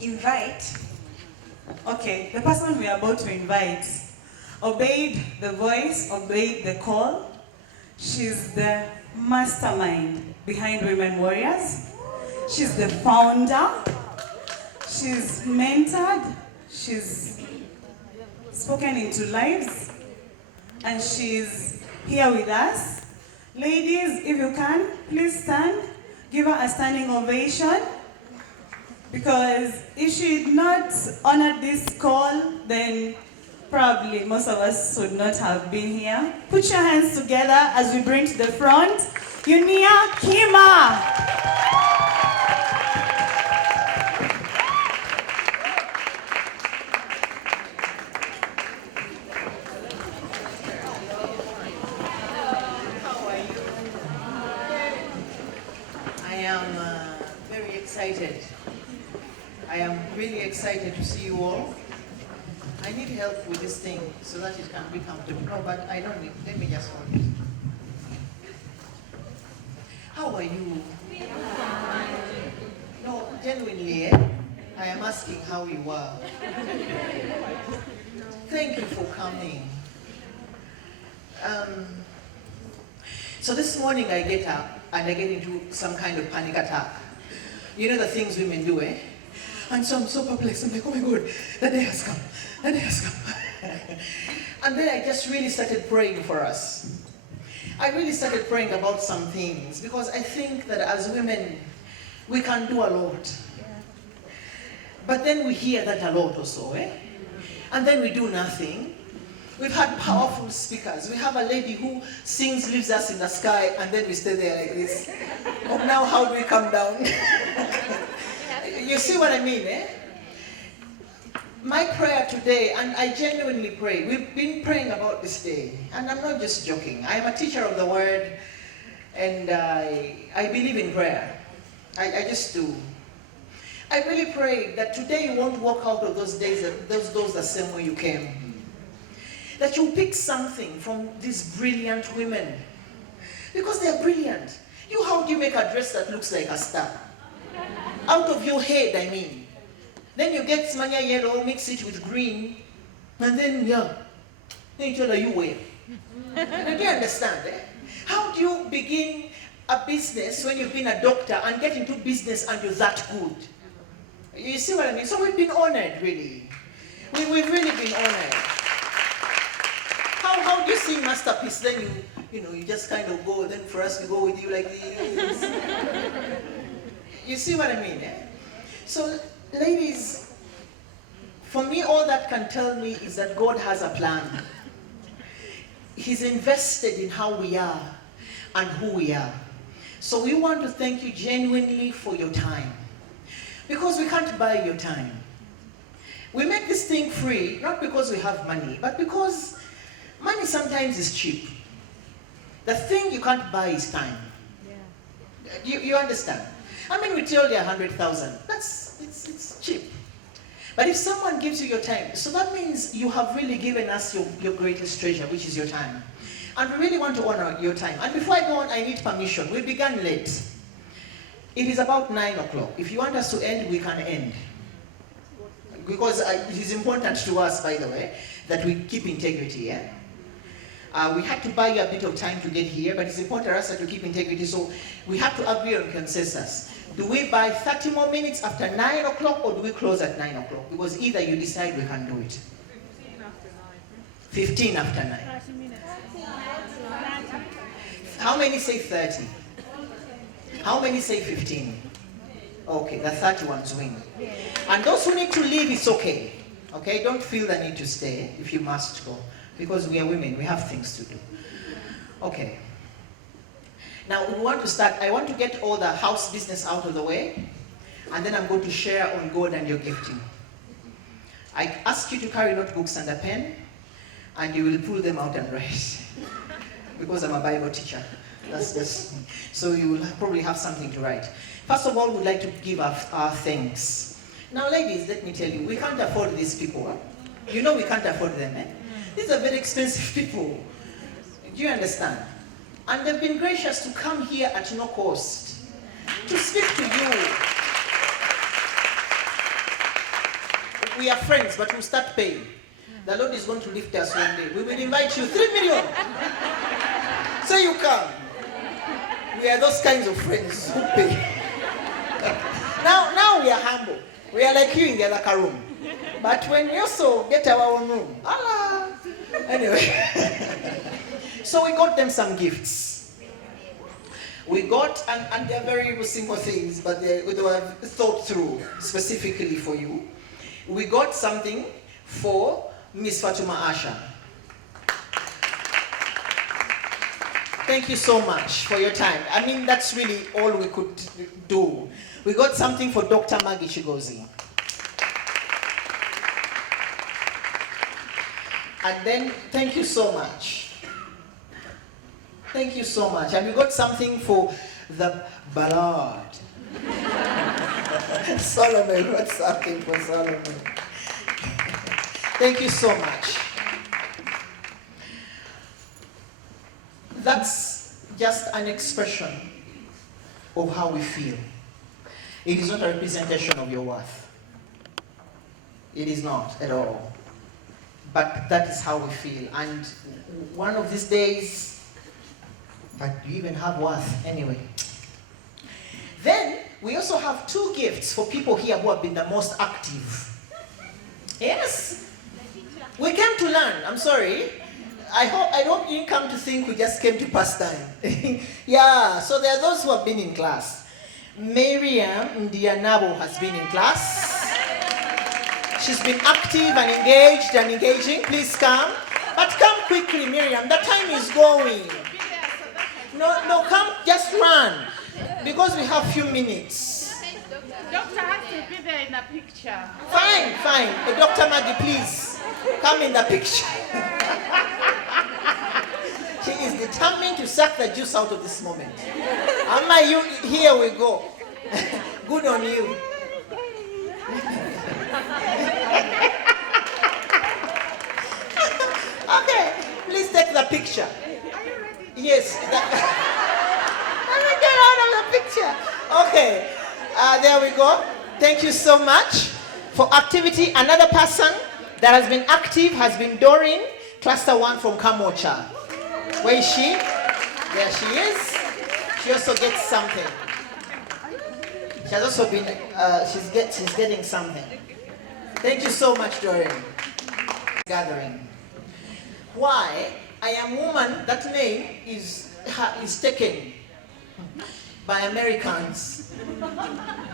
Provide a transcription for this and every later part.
invite, okay, the person we are about to invite obeyed the voice, obeyed the call. She's the mastermind behind Women Warriors. She's the founder. She's mentored. She's spoken into lives. And she's here with us. Ladies, if you can, please stand. Give her a standing ovation. Because if she had not honored this call, then probably most of us would not have been here. Put your hands together as we bring to the front Unia Kima. I am very excited. I am really excited to see you all. I need help with this thing so that it can be comfortable. No, but I don't need, let me just hold it. How are you? No, genuinely, I am asking how you are. Thank you for coming. So this morning I get up and I get into some kind of panic attack. You know the things women do, eh? And so I'm so perplexed. I'm like, oh my God, the day has come. The day has come. And then I just really started praying for us. I really started praying about some things because I think that as women, we can do a lot. But then we hear that a lot also, eh? And then we do nothing. We've had powerful speakers. We have a lady who sings, leaves us in the sky, and then we stay there like this. Oh, now how do we come down? You see what I mean, eh? My prayer today, and I genuinely pray, we've been praying about this day, and I'm not just joking. I'm a teacher of the word, and I believe in prayer. I just do. I really pray that today you won't walk out of those days, those doors the same way you came. That you'll pick something from these brilliant women. Because they're brilliant. How do you make a dress that looks like a star? Out of your head, I mean. Then you get smanya yellow, mix it with green, and then, then you tell her you wear. Do you understand, eh? How do you begin a business when you've been a doctor and get into business and you're that good? You see what I mean? So we've been honored, really. We've really been honored. How do you sing Masterpiece? Then you just kind of go, then for us we go with you like this. You see what I mean, eh? So, ladies, for me, all that can tell me is that God has a plan. He's invested in how we are and who we are. So we want to thank you genuinely for your time. Because we can't buy your time. We make this thing free, not because we have money, but because money sometimes is cheap. The thing you can't buy is time. Yeah. You understand? I mean, we tell you 100,000. It's cheap. But if someone gives you your time, so that means you have really given us your greatest treasure, which is your time. And we really want to honor your time. And before I go on, I need permission. We began late. It is about 9 o'clock. If you want us to end, we can end. Because it is important to us, by the way, that we keep integrity, yeah? We had to buy you a bit of time to get here, but it's important for us that we keep integrity, so we have to agree on consensus. Do we buy 30 more minutes after 9 o'clock, or do we close at 9 o'clock? Because either you decide, we can do it. 15 after 9. 30 minutes. How many say 30? How many say 15? Okay, the 30 ones win. And those who need to leave, it's okay. Okay, don't feel the need to stay if you must go. Because we are women, we have things to do. Okay. Now we want to start. I want to get all the house business out of the way, and then I'm going to share on God and your gifting. I ask you to carry notebooks and a pen, and you will pull them out and write. Because I'm a Bible teacher. That's just, so you will probably have something to write. First of all, we'd like to give our thanks. Now ladies, let me tell you, we can't afford these people. You know we can't afford them, eh? These are very expensive people. Do you understand? And they've been gracious to come here at no cost to speak to you. we are friends, but we'll start paying. The Lord is going to lift us one day. We will invite you, 3 million. So you come. We are those kinds of friends who pay. Now we are humble. We are like you in the other room. But when we also get our own room, Allah. Anyway. So we got them some gifts. We got, and they're very simple things, but they were thought through specifically for you. We got something for Miss Fatuma Asha. Thank you so much for your time. I mean, that's really all we could do. We got something for Dr. Maggie Chigozi. And then, thank you so much. Thank you so much. And we got something for the Ballad. Solomon, got something for Solomon. Thank you so much. That's just an expression of how we feel. It is not a representation of your worth. It is not at all. But that is how we feel. And one of these days, but you even have worth anyway. Then we also have 2 gifts for people here who have been the most active. Yes. We came to learn. I'm sorry. I hope you didn't come to think we just came to pass time. Yeah, so there are those who have been in class. Miriam Ndianabo has been in class. She's been active and engaged and engaging. Please come. But come quickly, Miriam. The time is going. No, come, just run. Because we have few minutes. Doctor has to be there in the picture. Fine. Dr. Maggie, please. Come in the picture. She is determined to suck the juice out of this moment. Amma, here we go. Good on you. Okay, please take the picture. Are you ready? Yes. Let me get out of the picture. Okay, there we go. Thank you so much for activity. Another person that has been active has been Doreen, Cluster 1 from Kamocha. Where is she? There she is. She also gets something. She has also been, she's getting something. Thank you so much, Doreen. Gathering. Why? I Am Woman, that name is taken by Americans.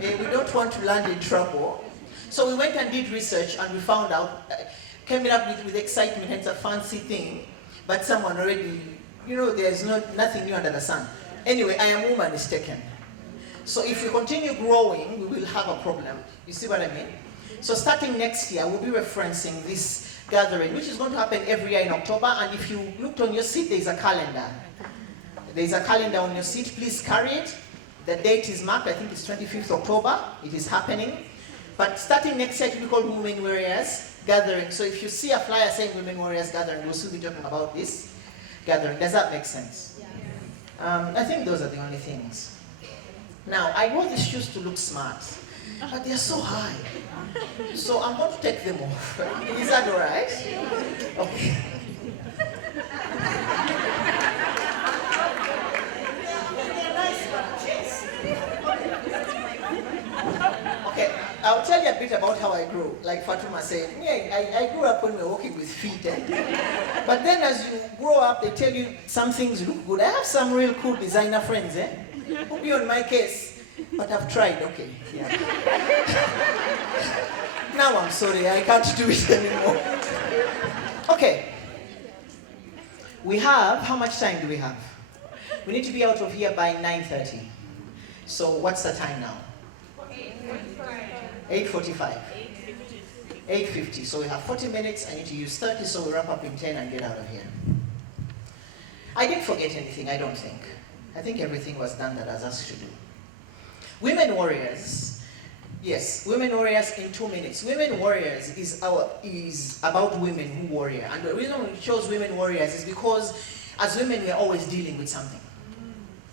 We don't want to land in trouble. So we went and did research and we found out, came up with excitement, it's a fancy thing, but someone already, there's nothing new under the sun. Anyway, I Am Woman is taken. So if we continue growing, we will have a problem. You see what I mean? So starting next year, we'll be referencing this gathering, which is going to happen every year in October. And if you looked on your seat, there's a calendar. There's a calendar on your seat. Please carry it. The date is marked. I think it's 25th October. It is happening. But starting next year, it will be called Women Warriors Gathering. So if you see a flyer saying Women Warriors Gathering, we'll still be talking about this gathering. Does that make sense? I think those are the only things. Now, I wore these shoes to look smart, but they're so high. So I'm going to take them off. Is that all right? Okay. Okay, I'll tell you a bit about how I grew. Like Fatuma said, I grew up when we were walking with feet. But then as you grow up, they tell you some things look good. I have some real cool designer friends, Who'll be on my case. But I've tried, okay. Yeah. Now I'm sorry, I can't do it anymore. Okay. We have, how much time do we have? We need to be out of here by 9:30. So what's the time now? 8:45. 8:50. So we have 40 minutes. I need to use 30, so we wrap up in 10 and get out of here. I didn't forget anything, I don't think. I think everything was done that I was asked to do. Women Warriors. Yes, Women Warriors in 2 minutes. Women Warriors is about women who warrior. And the reason we chose Women Warriors is because as women, we're always dealing with something.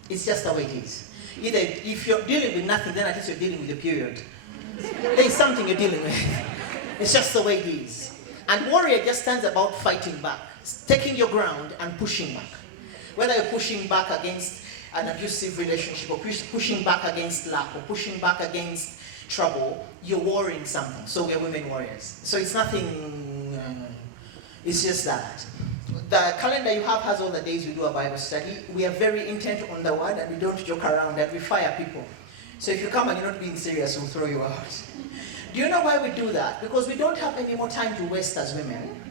It's just the way it is. Either if you're dealing with nothing, then at least you're dealing with your period. There's something you're dealing with. It's just the way it is. And warrior just stands about fighting back, taking your ground and pushing back. Whether you're pushing back against an abusive relationship or pushing back against lack or pushing back against trouble, you're warring something. So we're women warriors. So it's nothing, it's just that. The calendar you have has all the days we do a Bible study. We are very intent on the word and we don't joke around and we fire people. So if you come and you're not being serious, we'll throw you out. Do you know why we do that? Because we don't have any more time to waste as women.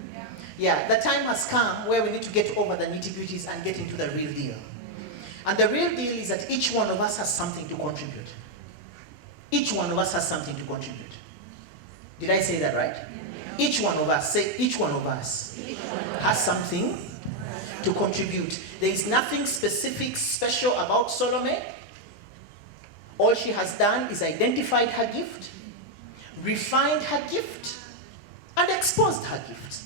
Yeah, the time has come where we need to get over the nitty-gritties and get into the real deal. And the real deal is that each one of us has something to contribute. Each one of us has something to contribute. Did I say that right? Each one of us, say each one of us has something to contribute. There is nothing specific, special about Salome. All she has done is identified her gift, refined her gift, and exposed her gift.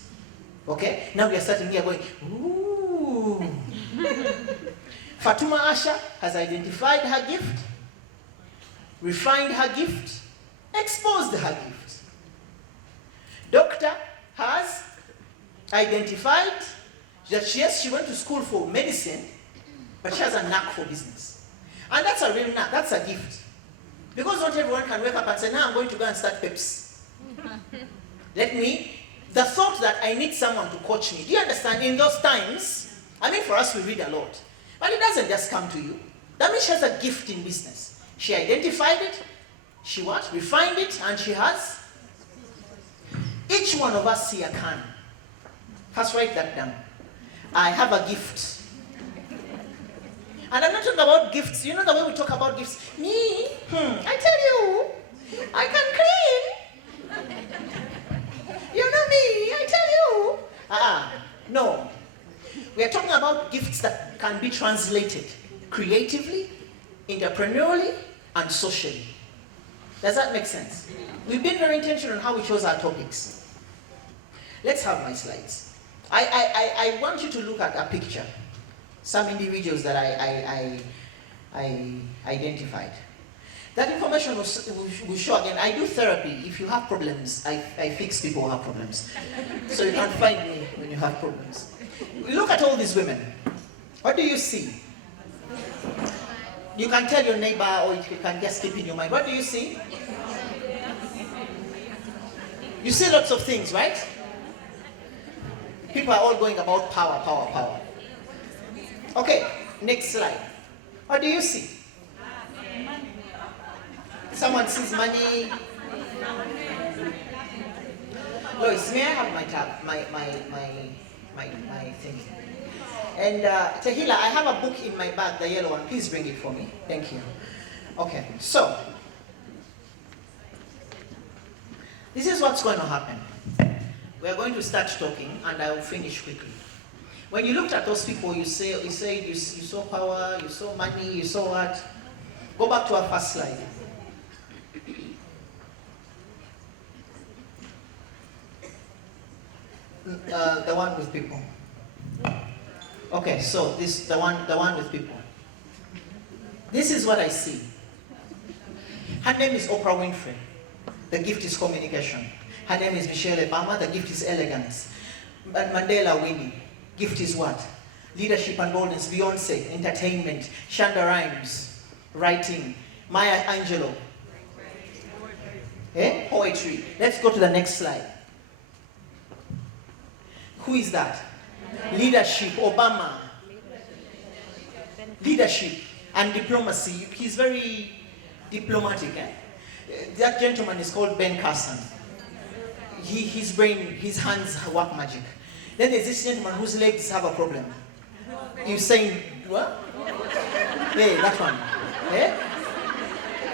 Okay? Now we are starting here going, ooh. Fatuma Asha has identified her gift, refined her gift, exposed her gift. Doctor has identified that yes, she went to school for medicine, but she has a knack for business. And that's a real knack, that's a gift. Because not everyone can wake up and say, now I'm going to go and start Peps. The thought that I need someone to coach me. Do you understand? In those times, I mean for us we read a lot. But it doesn't just come to you. That means she has a gift in business. She identified it, she what? Refined it, and she has. Each one of us here can. First write that down. I have a gift. And I'm not talking about gifts. You know the way we talk about gifts? Me? I tell you, I can clean. You know me, I tell you. No. We are talking about gifts that can be translated creatively, entrepreneurially, and socially. Does that make sense? We've been very intentional on how we chose our topics. Let's have my slides. I want you to look at a picture. Some individuals that I identified. That information will show again. I do therapy. If you have problems, I fix people who have problems. So you can find me when you have problems. Look at all these women. What do you see? You can tell your neighbor or you can just keep in your mind. What do you see? You see lots of things, right? People are all going about power, power, power. Okay, next slide. What do you see? Someone sees money. Lois, may I have my tab, my thing? And Tehila, I have a book in my bag, the yellow one. Please bring it for me. Thank you. Okay, so this is what's going to happen. We are going to start talking, and I will finish quickly. When you looked at those people, you said you saw power, you saw money, you saw what? Go back to our first slide. The one with people. Okay, so this the one with people. This is what I see. Her name is Oprah Winfrey. The gift is communication. Her name is Michelle Obama. The gift is elegance. Mandela Winnie. Gift is what? Leadership and boldness. Beyonce, entertainment. Shonda Rhimes, writing. Maya Angelou, poetry. Let's go to the next slide. Who is that? Leadership. Obama. Leadership and diplomacy. He's very diplomatic. That gentleman is called Ben Carson. His brain, his hands work magic. Then there's this gentleman whose legs have a problem. You're saying, what? Yeah, that one. Yeah?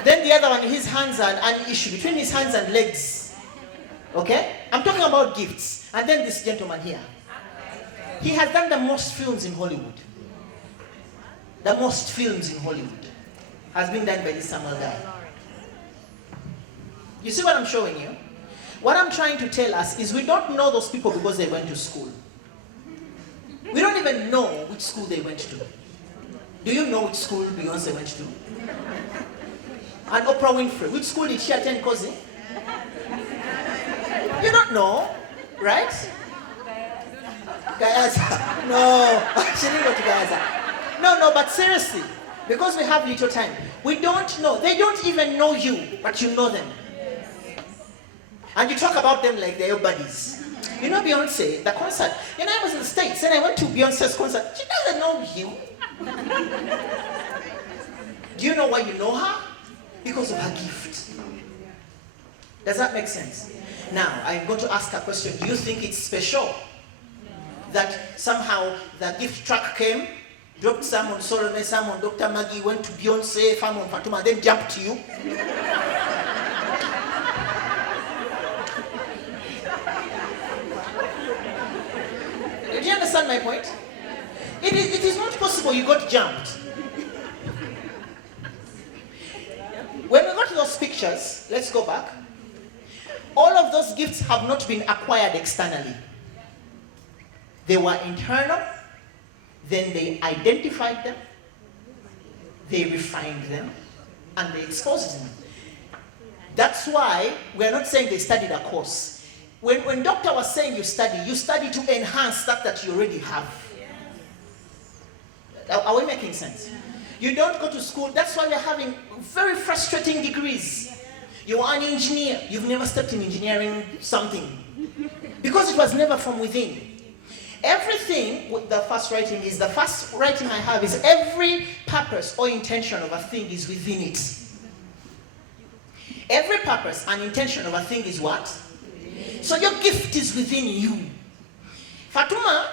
Then the other one, his hands are an issue between his hands and legs. Okay? I'm talking about gifts. And then this gentleman here. He has done the most films in Hollywood. The most films in Hollywood has been done by this Samuel guy. You see what I'm showing you? What I'm trying to tell us is we don't know those people because they went to school. We don't even know which school they went to. Do you know which school Beyonce went to? And Oprah Winfrey, which school did she attend, Kozi? don't know, right? Gayaza. No, she didn't go to Gayaza. No, but seriously, because we have little time, we don't know. They don't even know you, but you know them. And you talk about them like they're your buddies. You know Beyonce, the concert. You know, I was in the States and I went to Beyonce's concert. She doesn't know you. Do you know why you know her? Because of her gift. Does that make sense? Now, I'm going to ask a question. Do you think it's special that somehow the gift truck came, dropped some on Solomon, some on Dr. Maggie, went to Beyonce, some on Fatuma, then jumped to you? Do you understand my point? It is not possible you got jumped. When we got to those pictures, let's go back. All of those gifts have not been acquired externally. They were internal, then they identified them, they refined them, and they exposed them. That's why we're not saying they studied a course. When doctor was saying you study to enhance that you already have. Are we making sense? You don't go to school. That's why we're having very frustrating degrees. You are an engineer. You've never stepped in engineering something. Because it was never from within. Everything with the first writing I have is every purpose or intention of a thing is within it. Every purpose and intention of a thing is what? So your gift is within you. Fatuma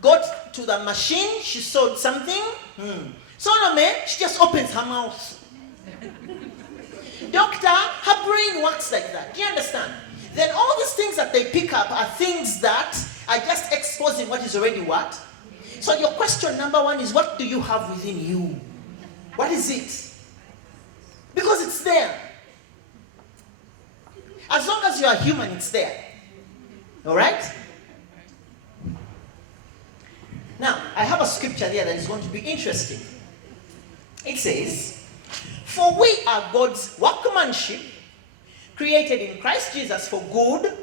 got to the machine, she sewed something. Solomon, she just opens her mouth. Doctor, her brain works like that. Do you understand? Then all these things that they pick up are things that are just exposing what is already what? So your question number one is, what do you have within you? What is it? Because it's there. As long as you are human, it's there. All right? Now, I have a scripture there that is going to be interesting. It says, "For we are God's workmanship, created in Christ Jesus for good."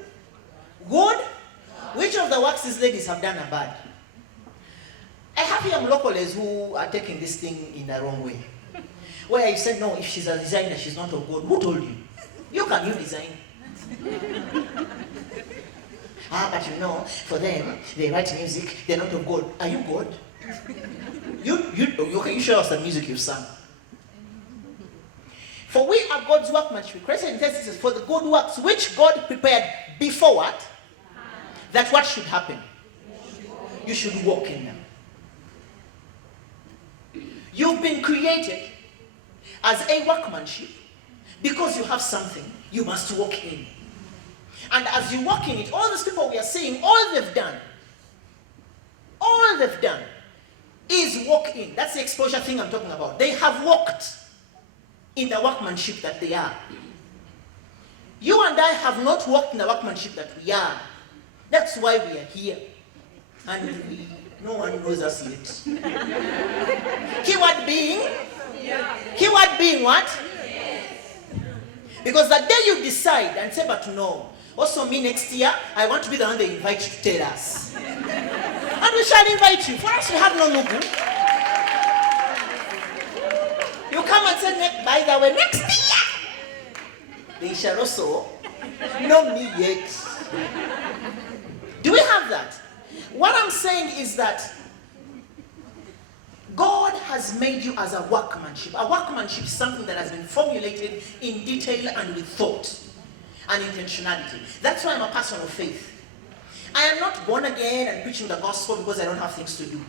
Good? Which of the works these ladies have done are bad? I have young locals who are taking this thing in the wrong way. Where you said, no, if she's a designer, she's not of God. Who told you? You design. But you know, for them, they write music, they're not of God. Are you God? Can you show us the music you've sung? For we are God's workmanship, created in Christ Jesus for the good works which God prepared before what? That what should happen? You should walk in them. You've been created as a workmanship because you have something you must walk in. And as you walk in it, all these people we are seeing, all they've done is walk in. That's the exposure thing I'm talking about. They have walked in the workmanship that they are. You and I have not walked in the workmanship that we are. That's why we are here. And no one knows us yet. Keyword being what? Because the day you decide and say, but no, also me next year, I want to be the one they invite you to tell us. And we shall invite you. For us, we have no nugu. You come and say, by the way, next year, they shall also know me yet. Do we have that? What I'm saying is that God has made you as a workmanship. A workmanship is something that has been formulated in detail and with thought and intentionality. That's why I'm a person of faith. I am not born again and preaching the gospel because I don't have things to do.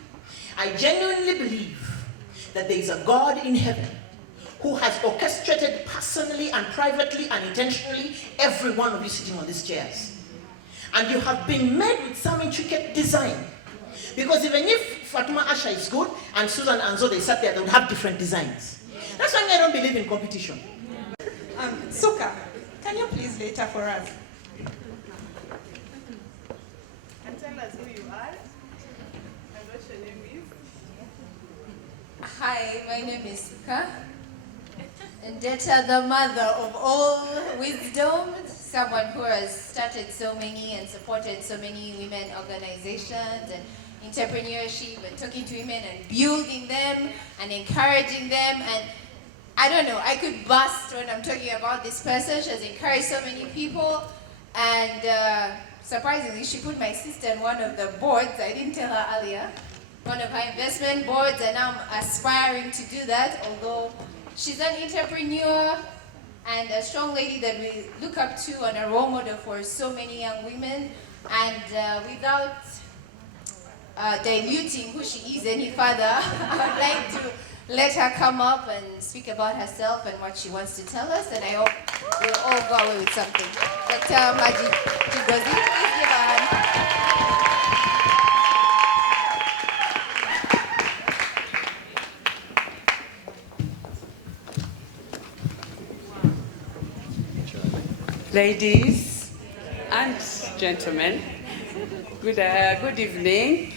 I genuinely believe that there is a God in heaven who has orchestrated personally and privately and intentionally every one of you sitting on these chairs. And you have been made with some intricate design. Because even if Fatuma Asha is good and Susan Anzo, they sat there, they would have different designs. That's why I don't believe in competition. Suka, can you please later for us? And tell us who you are and what your name is. Hi, my name is Suka. And Deta, the mother of all wisdom, someone who has started so many and supported so many women organizations and entrepreneurship and talking to women and building them and encouraging them. And I don't know, I could burst when I'm talking about this person. She has encouraged so many people. And surprisingly, she put my sister on one of the boards. I didn't tell her earlier. One of her investment boards, and I'm aspiring to do that, although she's an entrepreneur and a strong lady that we look up to and a role model for so many young women. And without diluting who she is any further, I would like to let her come up and speak about herself and what she wants to tell us, and I hope we'll all go away with something. Dr. Maji Chigozie, please give her a hand. Ladies and gentlemen, good evening.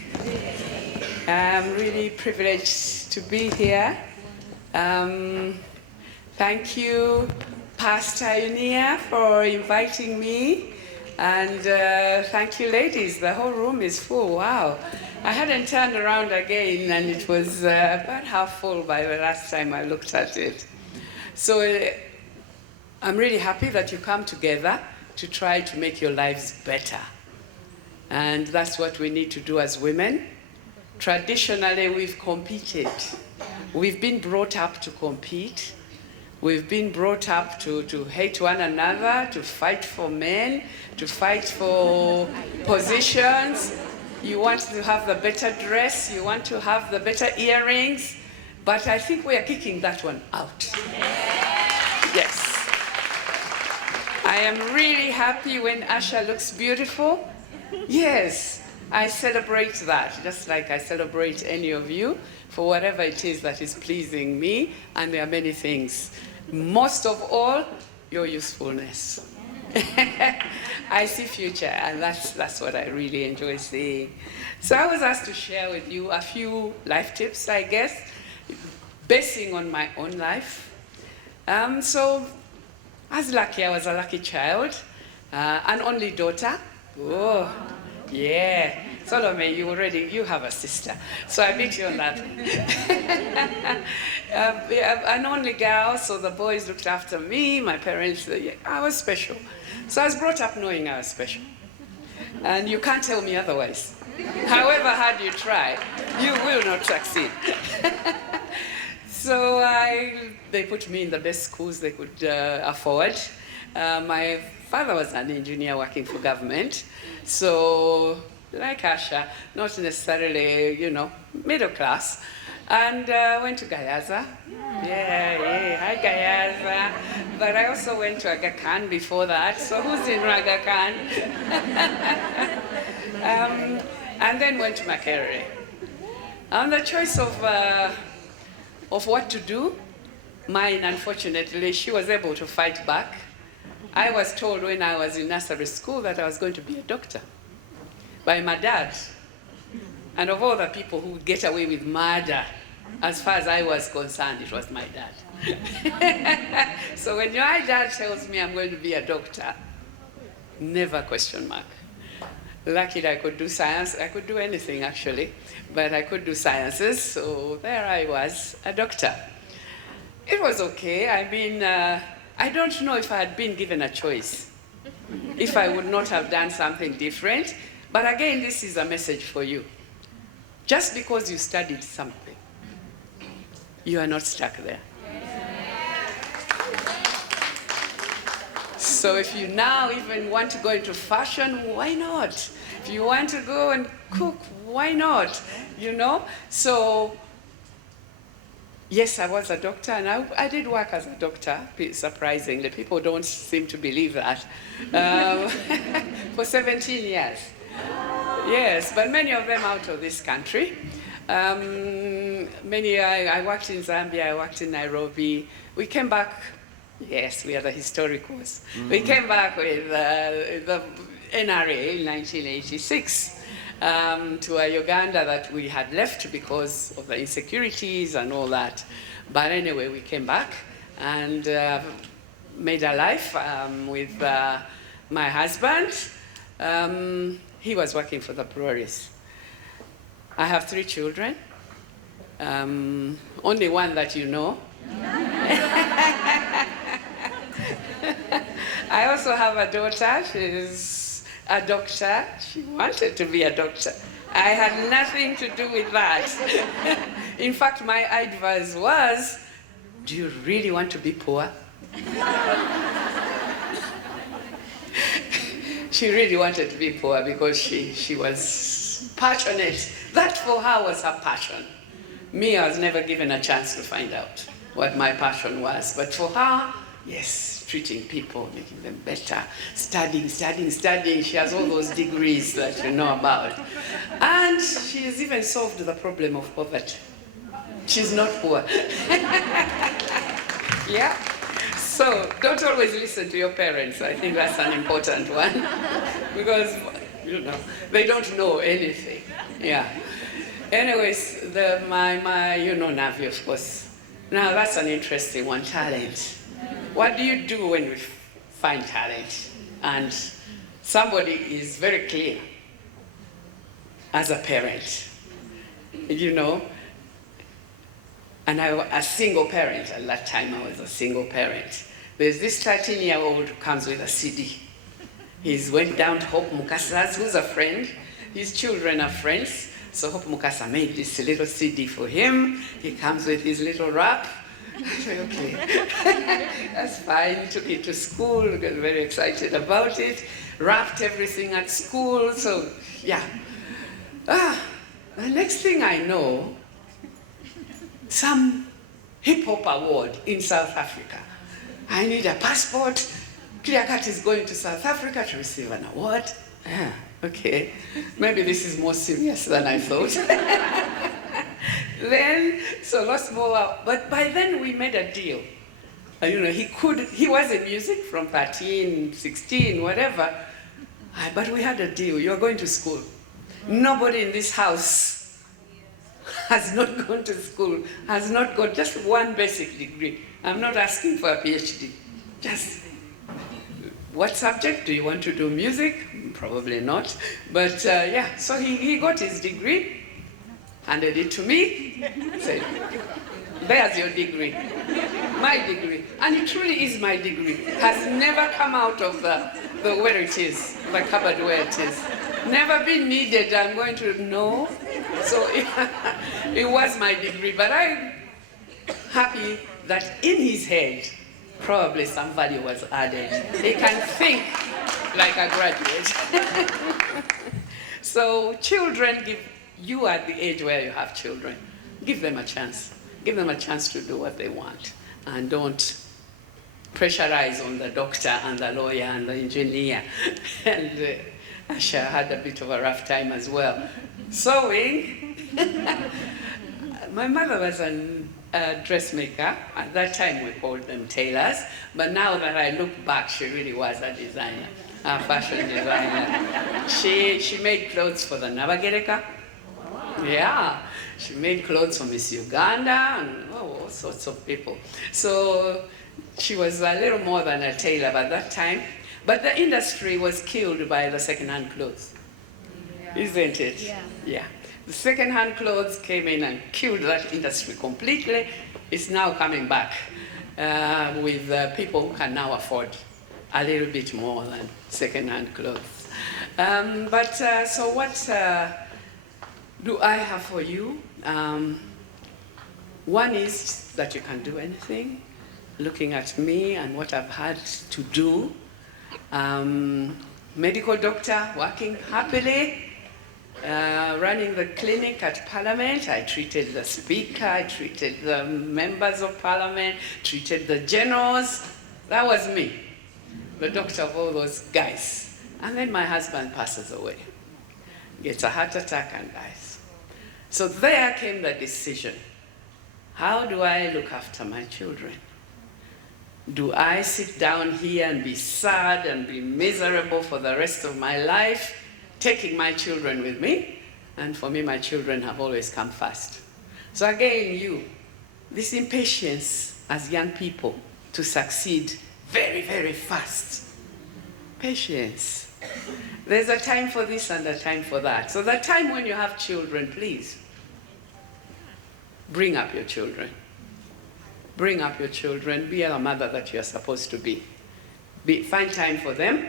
I'm really privileged to be here. Thank you, Pastor Unia, for inviting me. And thank you, ladies. The whole room is full. Wow. I hadn't turned around again, and it was about half full by the last time I looked at it. So I'm really happy that you come together to try to make your lives better. And that's what we need to do as women. Traditionally, we've competed. We've been brought up to compete. We've been brought up to hate one another, to fight for men, to fight for positions. You want to have the better dress, you want to have the better earrings, but I think we are kicking that one out. Yes. I am really happy when Asha looks beautiful. Yes, I celebrate that, just like I celebrate any of you for whatever it is that is pleasing me, and there are many things. Most of all, your usefulness. I see future, and that's what I really enjoy seeing. So I was asked to share with you a few life tips, I guess, basing on my own life. So, as lucky, I was a lucky child, an only daughter. Oh, yeah. Salome, you have a sister. So I beat you on that. An only girl, so the boys looked after me, my parents, I was special. So I was brought up knowing I was special. And you can't tell me otherwise. However hard you try, you will not succeed. So they put me in the best schools they could afford. My father was an engineer working for government. So, like Asha, not necessarily, middle class. And went to Gayaza. Yeah, hi Gayaza. But I also went to Aga Khan before that. So who's in Aga Khan? And then went to Makerere. And the choice of what to do, mine, unfortunately, she was able to fight back. I was told when I was in nursery school that I was going to be a doctor by my dad. And of all the people who would get away with murder, as far as I was concerned, it was my dad. So when my dad tells me I'm going to be a doctor, never question mark. Luckily I could do science. I could do anything actually, but I could do sciences. So there I was, a doctor. It was okay. I mean, I don't know if I had been given a choice, if I would not have done something different. But again, this is a message for you. Just because you studied something, you are not stuck there. So if you now even want to go into fashion, why not? If you want to go and cook, why not? So yes, I was a doctor, and I did work as a doctor, surprisingly. People don't seem to believe that. For 17 years. Yes, but many of them out of this country. I worked in Zambia, I worked in Nairobi. We came back, yes, we are the historicals. We came back with the NRA in 1986 to a Uganda that we had left because of the insecurities and all that. But anyway, we came back and made a life with my husband, he was working for the breweries. I have 3 children. Only one that you know. I also have a daughter. She's a doctor. She wanted to be a doctor. I had nothing to do with that. In fact, my advice was, do you really want to be poor? She really wanted to be poor because she was passionate. That for her was her passion. Me, I was never given a chance to find out what my passion was. But for her, yes, treating people, making them better, studying. She has all those degrees that you know about. And she has even solved the problem of poverty. She's not poor. Yeah. So don't always listen to your parents. I think that's an important one. Because, you know, they don't know anything. Yeah. Anyways, my you know Navi, of course. Now that's an interesting one, talent. What do you do when you find talent? And somebody is very clear as a parent, you know. And I was a single parent. At that time, I was a single parent. There's this 13-year-old who comes with a CD. He went down to Hope Mukasa's, who's a friend. His children are friends. So Hope Mukasa made this little CD for him. He comes with his little rap. I said, okay, that's fine. Took it to school, got very excited about it. Rapped everything at school, so yeah. The next thing I know, some hip-hop award in South Africa. I need a passport. Clear Cut is going to South Africa to receive an award. Okay, maybe this is more serious than I thought. Then, so lots more, but by then we made a deal. You know, he was in music from 13, 16, whatever. But we had a deal, you're going to school. Nobody in this house has not gone to school, has not got just one basic degree. I'm not asking for a PhD. Just, what subject? Do you want to do music? Probably not. But yeah, so he got his degree, handed it to me, said, there's your degree, my degree. And it truly is my degree. Has never come out of the where it is, the cupboard where it is. Never been needed, I'm going to know. So it was my degree, but I'm happy that in his head, probably some value was added. He can think like a graduate. So children, you are at the age where you have children, give them a chance. Give them a chance to do what they want. And don't pressurize on the doctor and the lawyer and the engineer. And Asha had a bit of a rough time as well. Sewing. My mother was a dressmaker. At that time we called them tailors. But now that I look back, she really was a designer, a fashion designer. She made clothes for the Nabagereka. Yeah, she made clothes for Miss Uganda and all sorts of people. So she was a little more than a tailor by that time. But the industry was killed by the second-hand clothes, isn't it? Yeah. Yeah. The second-hand clothes came in and killed that industry completely. It's now coming back with people who can now afford a little bit more than second-hand clothes. So what do I have for you? One is that you can do anything. Looking at me and what I've had to do. Medical doctor, working happily, running the clinic at Parliament. I treated the Speaker, I treated the members of Parliament, treated the generals. That was me, the doctor of all those guys. And then my husband passes away, gets a heart attack and dies. So there came the decision. How do I look after my children? Do I sit down here and be sad and be miserable for the rest of my life, taking my children with me? And for me, my children have always come first. So again, this impatience as young people to succeed very, very fast. Patience. There's a time for this and a time for that. So the time when you have children, please, bring up your children. Bring up your children. Be a mother that you're supposed to be. Find time for them.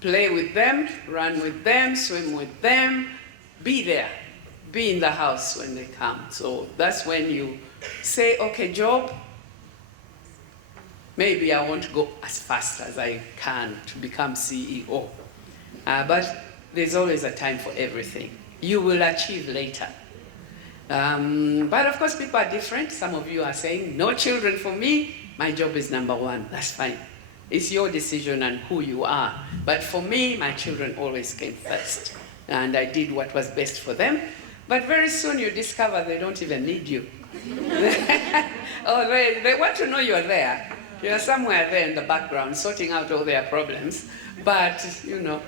Play with them. Run with them. Swim with them. Be there. Be in the house when they come. So that's when you say, okay, Job, maybe I won't go as fast as I can to become CEO. But there's always a time for everything. You will achieve later. But of course, people are different. Some of you are saying, no children for me. My job is number one. That's fine. It's your decision and who you are. But for me, my children always came first. And I did what was best for them. But very soon you discover they don't even need you. Oh, they want to know you're there. You're somewhere there in the background sorting out all their problems. But, you know,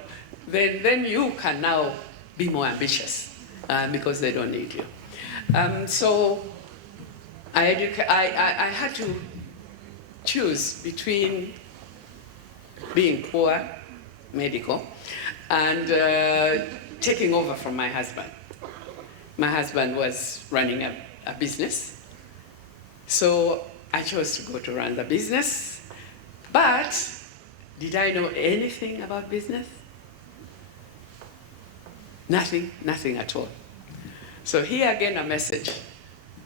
then you can now be more ambitious because they don't need you. So I had to choose between being poor, medical, and taking over from my husband. My husband was running a business, so I chose to go to run the business. But did I know anything about business? Nothing at all. So here again a message.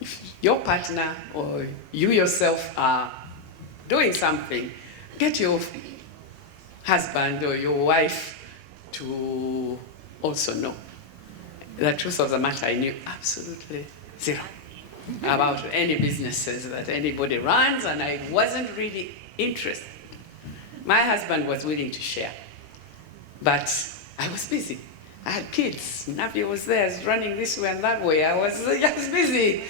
If your partner or you yourself are doing something, get your husband or your wife to also know. The truth of the matter, I knew absolutely zero about any businesses that anybody runs, and I wasn't really interested. My husband was willing to share, but I was busy. I had kids. Navi was there, running this way and that way. I was just busy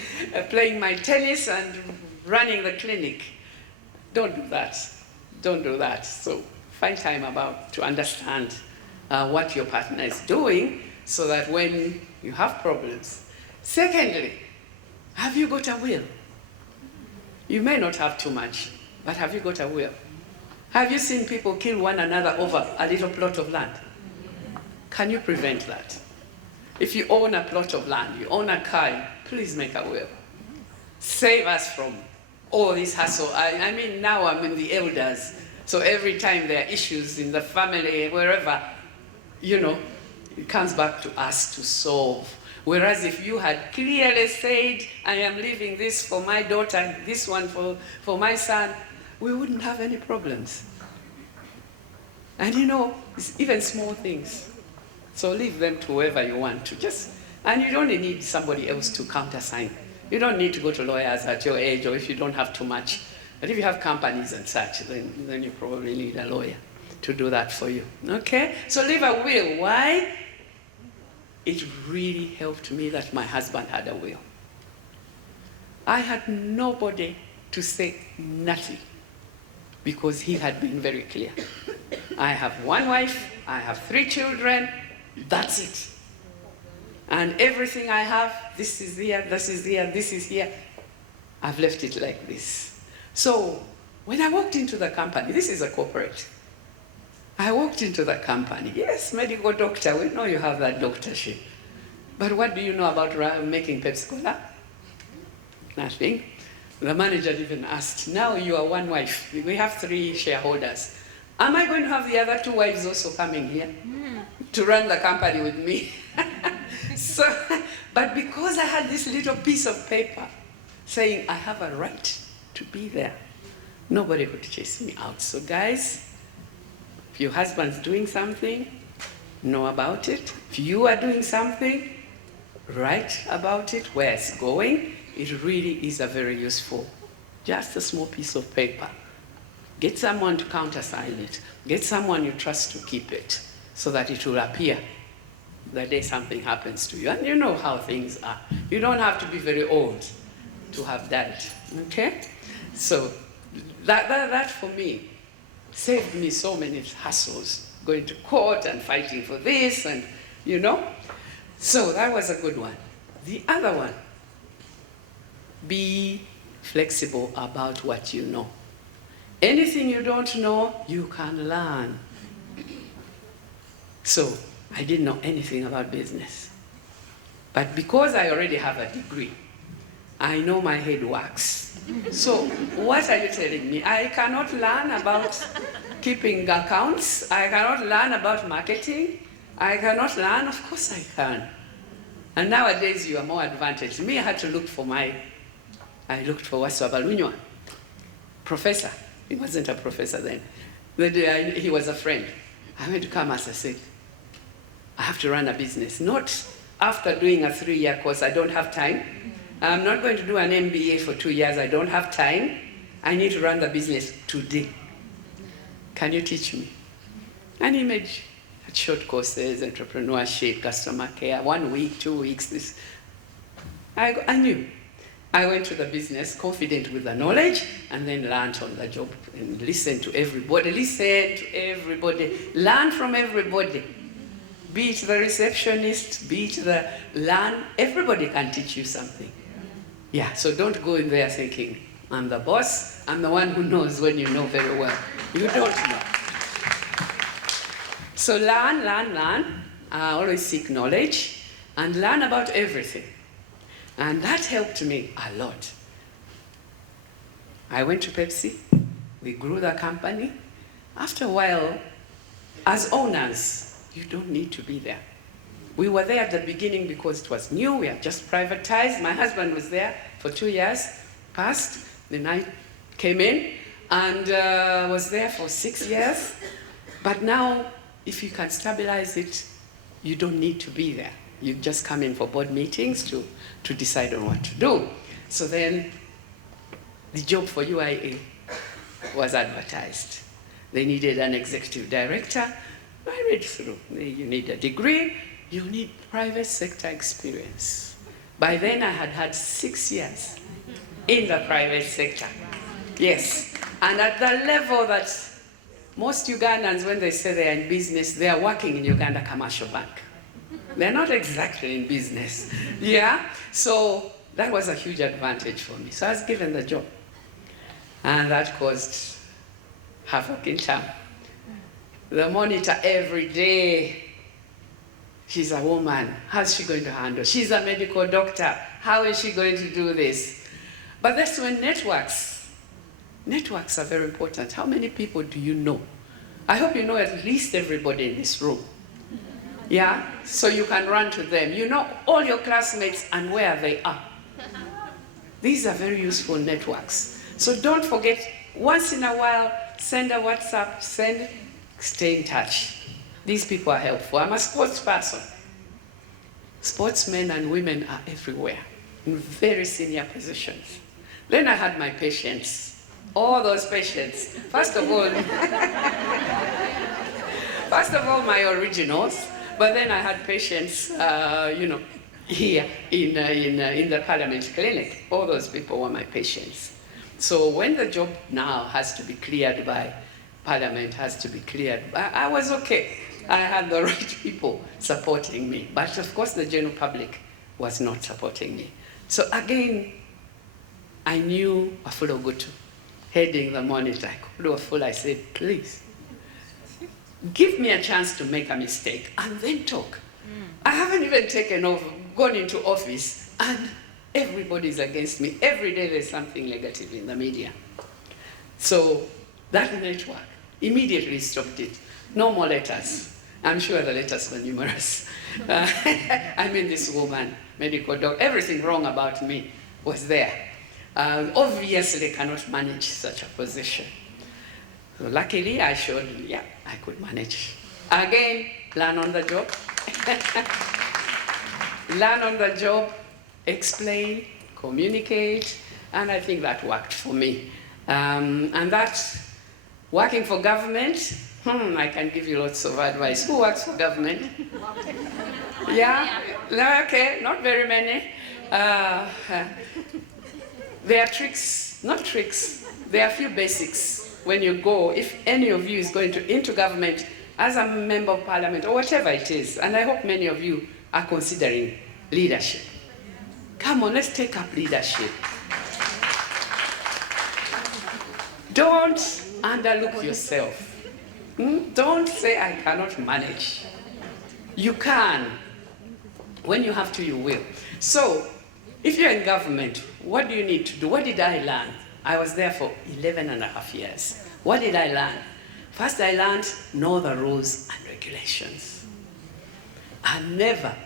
playing my tennis and running the clinic. Don't do that. Don't do that. So find time to understand what your partner is doing so that when you have problems. Secondly, have you got a will? You may not have too much, but have you got a will? Have you seen people kill one another over a little plot of land? Can you prevent that? If you own a plot of land, you own a car, please make a will. Save us from all this hassle. I mean, now I'm in the elders, so every time there are issues in the family, wherever, you know, it comes back to us to solve. Whereas if you had clearly said, I am leaving this for my daughter, this one for my son, we wouldn't have any problems. And you know, it's even small things. So leave them to whoever you want to. And you don't need somebody else to countersign. You don't need to go to lawyers at your age, or if you don't have too much. But if you have companies and such, then you probably need a lawyer to do that for you. Okay? So leave a will. Why? It really helped me that my husband had a will. I had nobody to say nothing because he had been very clear. I have one wife, I have 3 children, that's it. And everything I have, this is here, this is here, this is here. I've left it like this. So when I walked into the company, this is a corporate. I walked into the company. Yes, medical doctor, we know you have that doctorship. But what do you know about making Pepsi Cola? Nothing. The manager even asked, now you are one wife. We have 3 shareholders. Am I going to have the other 2 wives also coming here to run the company with me? So, but because I had this little piece of paper saying I have a right to be there, nobody could chase me out. So guys, if your husband's doing something, know about it. If you are doing something, write about it, where it's going. It really is a very useful, just a small piece of paper. Get someone to countersign it. Get someone you trust to keep it so that it will appear the day something happens to you. And you know how things are. You don't have to be very old to have that, okay? So that for me saved me so many hassles, going to court and fighting for this and, you know. So that was a good one. The other one, be flexible about what you know. Anything you don't know, you can learn. So I didn't know anything about business. But because I already have a degree, I know my head works. So what are you telling me? I cannot learn about keeping accounts. I cannot learn about marketing. I cannot learn. Of course I can. And nowadays you are more advantaged. Me, I had to look for I looked for Waswa Balunywa, professor. He wasn't a professor then. He was a friend. I went to Kamas, I said, I have to run a business. Not after doing a 3-year course, I don't have time. I'm not going to do an MBA for 2 years, I don't have time. I need to run the business today. Can you teach me? And he made short courses, entrepreneurship, customer care, 1 week, 2 weeks, this. I knew. I went to the business confident with the knowledge and then learned on the job and listened to everybody, learn from everybody. Be it the receptionist, be it everybody can teach you something. Yeah, so don't go in there thinking, I'm the boss, I'm the one who knows when you know very well. You don't know. So learn, always seek knowledge and learn about everything. And that helped me a lot. I went to Pepsi, we grew the company. After a while, as owners, you don't need to be there. We were there at the beginning because it was new, we had just privatized. My husband was there for 2 years, passed, then I came in and was there for 6 years. But now, if you can stabilize it, you don't need to be there. You just come in for board meetings to decide on what to do. So then, the job for UIA was advertised. They needed an executive director. I read through. You need a degree, you need private sector experience. By then I had 6 years in the private sector. Yes, and at the level that most Ugandans, when they say they're in business, they are working in Uganda Commercial Bank. They're not exactly in business. Yeah, so that was a huge advantage for me. So I was given the job. And that caused havoc in town. The monitor every day, she's a woman, how's she going to handle? She's a medical doctor, how is she going to do this? But that's when networks are very important. How many people do you know? I hope you know at least everybody in this room. Yeah, so you can run to them. You know all your classmates and where they are. These are very useful networks. So don't forget, once in a while, send a WhatsApp, stay in touch. These people are helpful. I'm a sports person. Sportsmen and women are everywhere, in very senior positions. Then I had my patients, all those patients. First of all, my originals, but then I had patients, here in the Parliament Clinic. All those people were my patients. So when the job now has to be cleared by Parliament, I was okay. I had the right people supporting me. But of course the general public was not supporting me. So again, I knew Wafula Ogutu, heading the monitor. I said, please, give me a chance to make a mistake and then talk. I haven't even gone into office and everybody's against me. Every day there's something negative in the media. So that network immediately stopped it. No more letters. I'm sure the letters were numerous. I mean, this woman, medical doctor, everything wrong about me was there. Obviously cannot manage such a position. So luckily I showed, I could manage. Again, learn on the job. Learn on the job, explain, communicate, and I think that worked for me. And that, working for government, I can give you lots of advice. Who works for government? Yeah? Okay, not very many. There are tricks, not tricks, there are a few basics. When you go, if any of you is going into government as a member of parliament or whatever it is, and I hope many of you are considering leadership. Come on, let's take up leadership. Don't underlook yourself. Don't say, I cannot manage. You can. When you have to, you will. So, if you're in government, what do you need to do? What did I learn? I was there for 11.5 years. What did I learn? First, I learned know the rules and regulations. And never,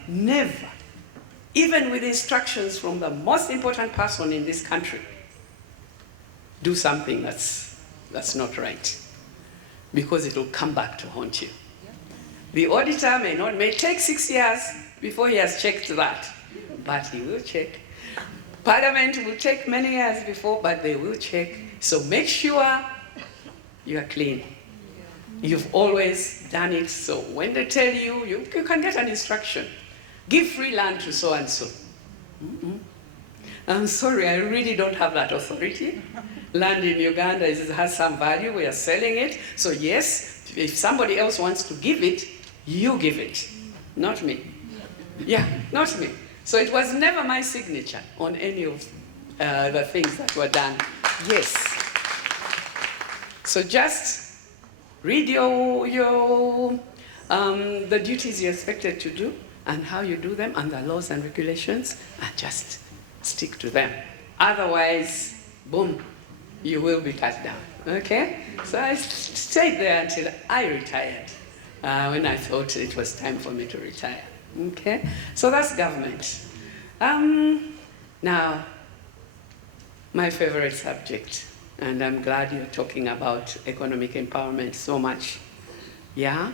even with instructions from the most important person in this country, do something that's not right, because it will come back to haunt you. The auditor may take 6 years before he has checked that, but he will check. Parliament will take many years before, but they will check. So make sure you are clean. You've always done it, so when they tell you, you can get an instruction. Give free land to so-and-so. I'm sorry, I really don't have that authority. Land in Uganda has some value, we are selling it. So yes, if somebody else wants to give it, you give it, not me. Yeah, not me. So it was never my signature on any of the things that were done. Yes. So just read the duties you're expected to do and how you do them and the laws and regulations, and just stick to them. Otherwise, boom, you will be cut down. Okay? So I stayed there until I retired, when I thought it was time for me to retire. Okay? So that's government. Now, my favorite subject, and I'm glad you're talking about economic empowerment so much. Yeah?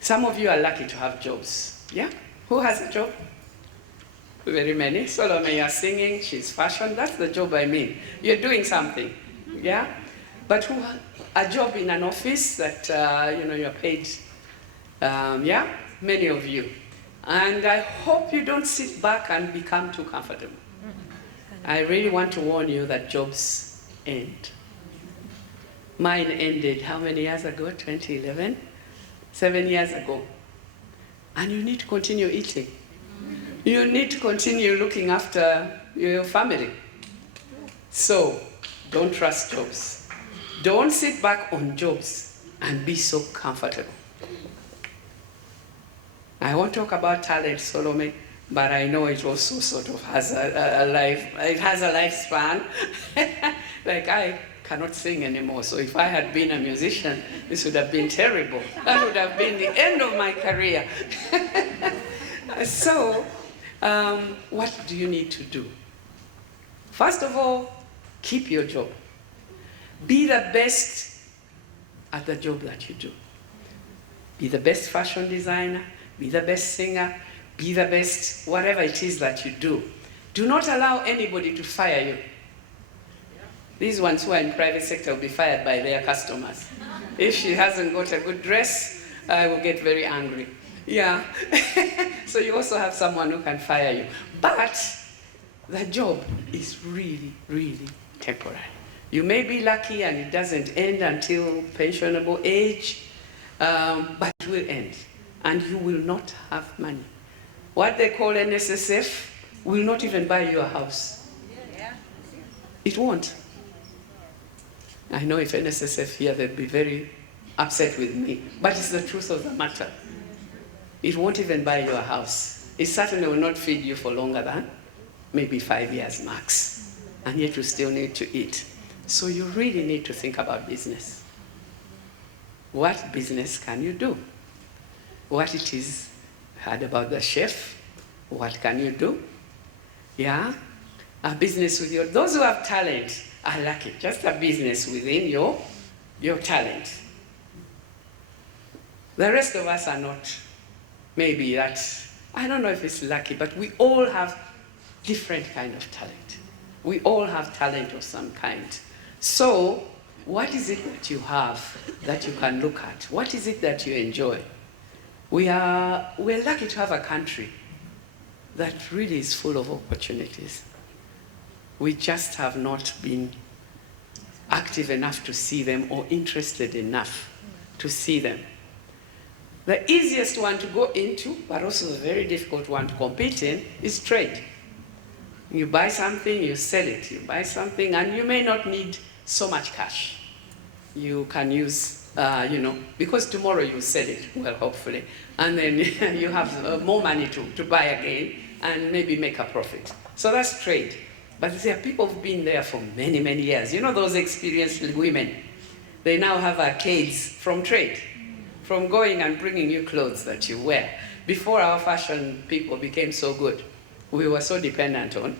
Some of you are lucky to have jobs. Yeah? Who has a job? Very many. Salome, you're singing, she's fashion. That's the job I mean. You're doing something. Yeah? But who a job in an office that, you're paid. Yeah? Many of you. And I hope you don't sit back and become too comfortable. I really want to warn you that jobs end. Mine ended how many years ago? 2011? 7 years ago. And you need to continue eating. You need to continue looking after your family. So, don't trust jobs. Don't sit back on jobs and be so comfortable. I won't talk about talent, Salome, but I know it also sort of has a life, it has a lifespan. Like I cannot sing anymore, so if I had been a musician, this would have been terrible. That would have been the end of my career. So, what do you need to do? First of all, keep your job. Be the best at the job that you do. Be the best fashion designer, be the best singer, be the best whatever it is that you do. Do not allow anybody to fire you. These ones who are in private sector will be fired by their customers. If she hasn't got a good dress, I will get very angry. Yeah. So you also have someone who can fire you. But the job is really, really temporary. You may be lucky and it doesn't end until pensionable age, but it will end. And you will not have money. What they call NSSF will not even buy you a house. It won't. I know if NSSF here, they'd be very upset with me. But it's the truth of the matter. It won't even buy you a house. It certainly will not feed you for longer than maybe 5 years max. And yet you still need to eat. So you really need to think about business. What business can you do? What it is, heard about the chef, what can you do? Yeah, a business with those who have talent are lucky, just a business within your talent. The rest of us are not, maybe that, I don't know if it's lucky, but we all have different kind of talent. We all have talent of some kind. So, what is it that you have that you can look at? What is it that you enjoy? We're lucky to have a country that really is full of opportunities. We just have not been active enough to see them or interested enough to see them. The easiest one to go into, but also the very difficult one to compete in, is trade. You buy something, you sell it. You buy something, and you may not need so much cash. You can use because tomorrow you sell it, well, hopefully, and then you have more money to buy again and maybe make a profit. So that's trade. But there are people who've been there for many, many years. You know those experienced women? They now have arcades from trade, from going and bringing you clothes that you wear. Before our fashion people became so good, we were so dependent on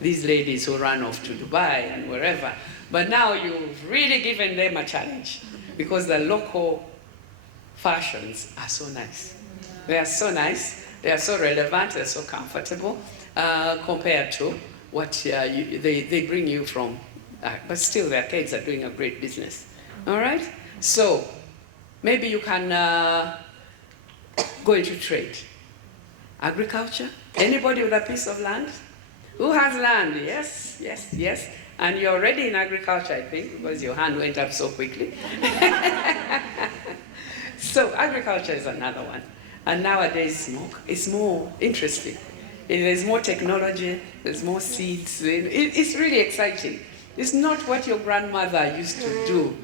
these ladies who ran off to Dubai and wherever. But now you've really given them a challenge because the local fashions are so nice. They are so nice, they are so relevant, they're so comfortable compared to what they bring you from. But still, their kids are doing a great business. All right? So, maybe you can go into trade. Agriculture? Anybody with a piece of land? Who has land? Yes, yes, yes. And you're already in agriculture, I think, because your hand went up so quickly. So agriculture is another one. And nowadays it's more interesting. There's more technology, there's more seeds. It's really exciting. It's not what your grandmother used to do,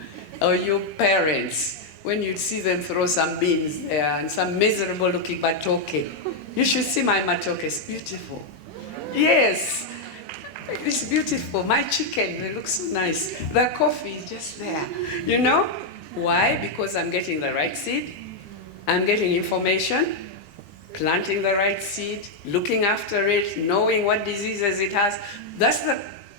or your parents, when you'd see them throw some beans there and some miserable looking matoke. You should see my matoke, it's beautiful. Yes, it's beautiful. My chicken, they look so nice. The coffee is just there, you know? Why? Because I'm getting the right seed, I'm getting information, planting the right seed, looking after it, knowing what diseases it has. That's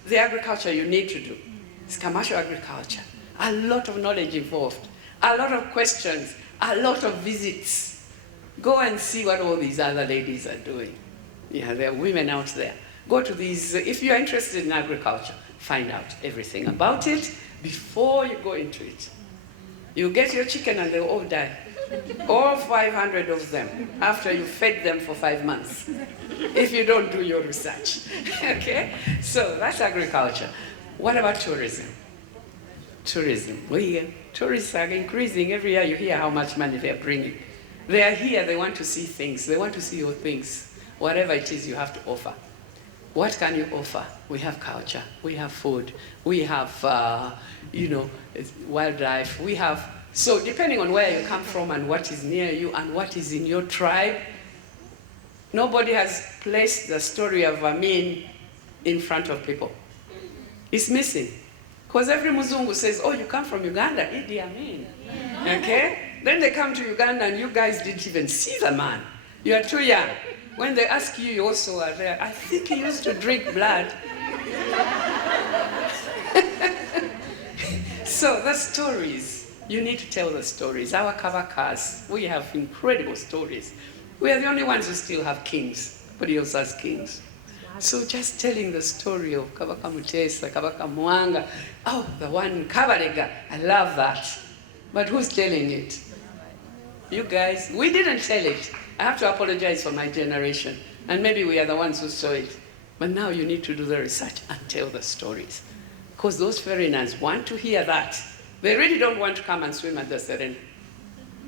the agriculture you need to do. It's commercial agriculture. A lot of knowledge involved, a lot of questions, a lot of visits. Go and see what all these other ladies are doing. Yeah, there are women out there. Go to these, if you're interested in agriculture, find out everything about it before you go into it. You get your chicken and they'll all die. All 500 of them, after you fed them for 5 months, if you don't do your research. Okay? So that's agriculture. What about tourism? Tourism. Tourists are increasing every year. You hear how much money they're bringing. They are here, they want to see things. They want to see your things. Whatever it is you have to offer. What can you offer? We have culture, we have food, we have, wildlife, we have, so depending on where you come from and what is near you and what is in your tribe, nobody has placed the story of Amin in front of people. It's missing. Because every Muzungu says, oh, you come from Uganda, Idi Amin. Yeah. Okay? Then they come to Uganda and you guys didn't even see the man. You are too young. When they ask you, you also are there. I think he used to drink blood. So the stories, you need to tell the stories. Our Kavakas, we have incredible stories. We are the only ones who still have kings. Nobody else has kings. So just telling the story of Kabaka Mutesa, Kabaka Mwanga, oh, the one Kabarega, I love that. But who's telling it? You guys, we didn't tell it. I have to apologize for my generation. And maybe we are the ones who saw it. But now you need to do the research and tell the stories. Because those foreigners want to hear that. They really don't want to come and swim at the Serena.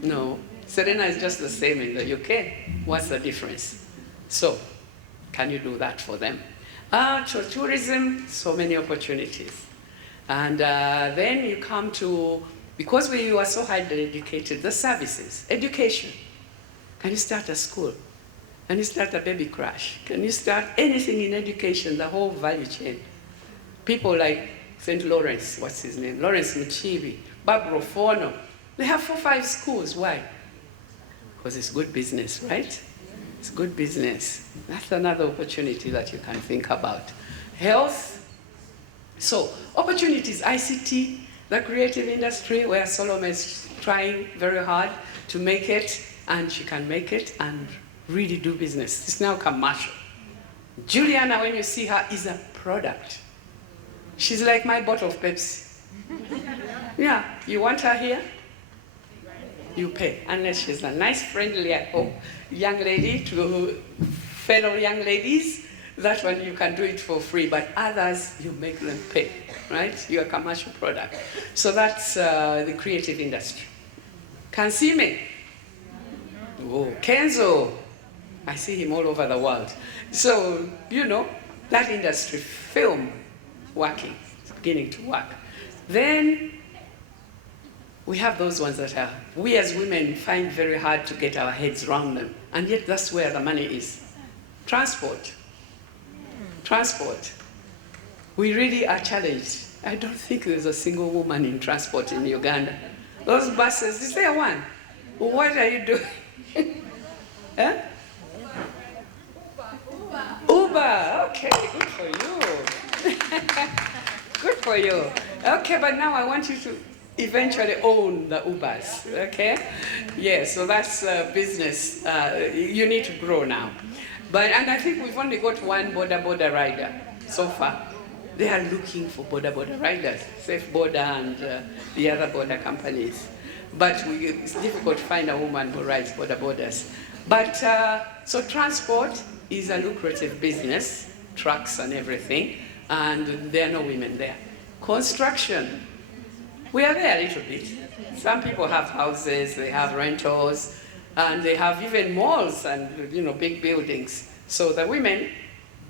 No, Serena is just the same in the UK. What's the difference? So, can you do that for them? To tourism, so many opportunities. And then you come to, because we are so highly educated, the services, education. Can you start a school? Can you start a baby crash? Can you start anything in education, the whole value chain? People like St. Lawrence, what's his name? Lawrence Muchibi, Barbara Fono. They have 4 or 5 schools. Why? Because it's good business, right? It's good business. That's another opportunity that you can think about. Health. So, opportunities, ICT, the creative industry, where Solomon is trying very hard to make it, and she can make it and really do business. It's now commercial. Juliana, when you see her, is a product. She's like my bottle of Pepsi. Yeah, you want her here? You pay, unless she's a nice, friendly, I hope, young lady to fellow young ladies. That one you can do it for free, but others you make them pay, right? You're a commercial product. So that's the creative industry. Kansime. Oh, Kenzo. I see him all over the world. So, that industry, film, working, it's beginning to work. Then, We have those ones that are, we as women find very hard to get our heads around them. And yet that's where the money is. Transport. Transport. We really are challenged. I don't think there's a single woman in transport in Uganda. Those buses, is there one? What are you doing? Huh? Uber. Okay, good for you. Good for you. Okay, but now I want you to eventually own the Ubers, okay? Yeah, so that's business. You need to grow now. And I think we've only got one border rider so far. They are looking for border riders, Safe Border and the other border companies. But it's difficult to find a woman who rides borders. But so transport is a lucrative business, trucks and everything, and there are no women there. Construction, we are there a little bit. Some people have houses, they have rentals, and they have even malls and big buildings. So the women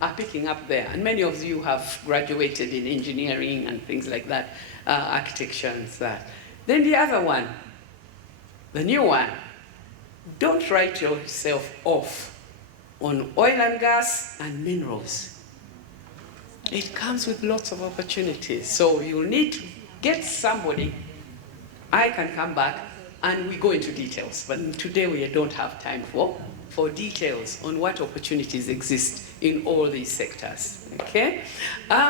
are picking up there, and many of you have graduated in engineering and things like that, architecture and that. Then the other one, the new one, don't write yourself off on oil and gas and minerals. It comes with lots of opportunities. So you'll need to get somebody. I can come back and we go into details, but today we don't have time for details on what opportunities exist in all these sectors, okay?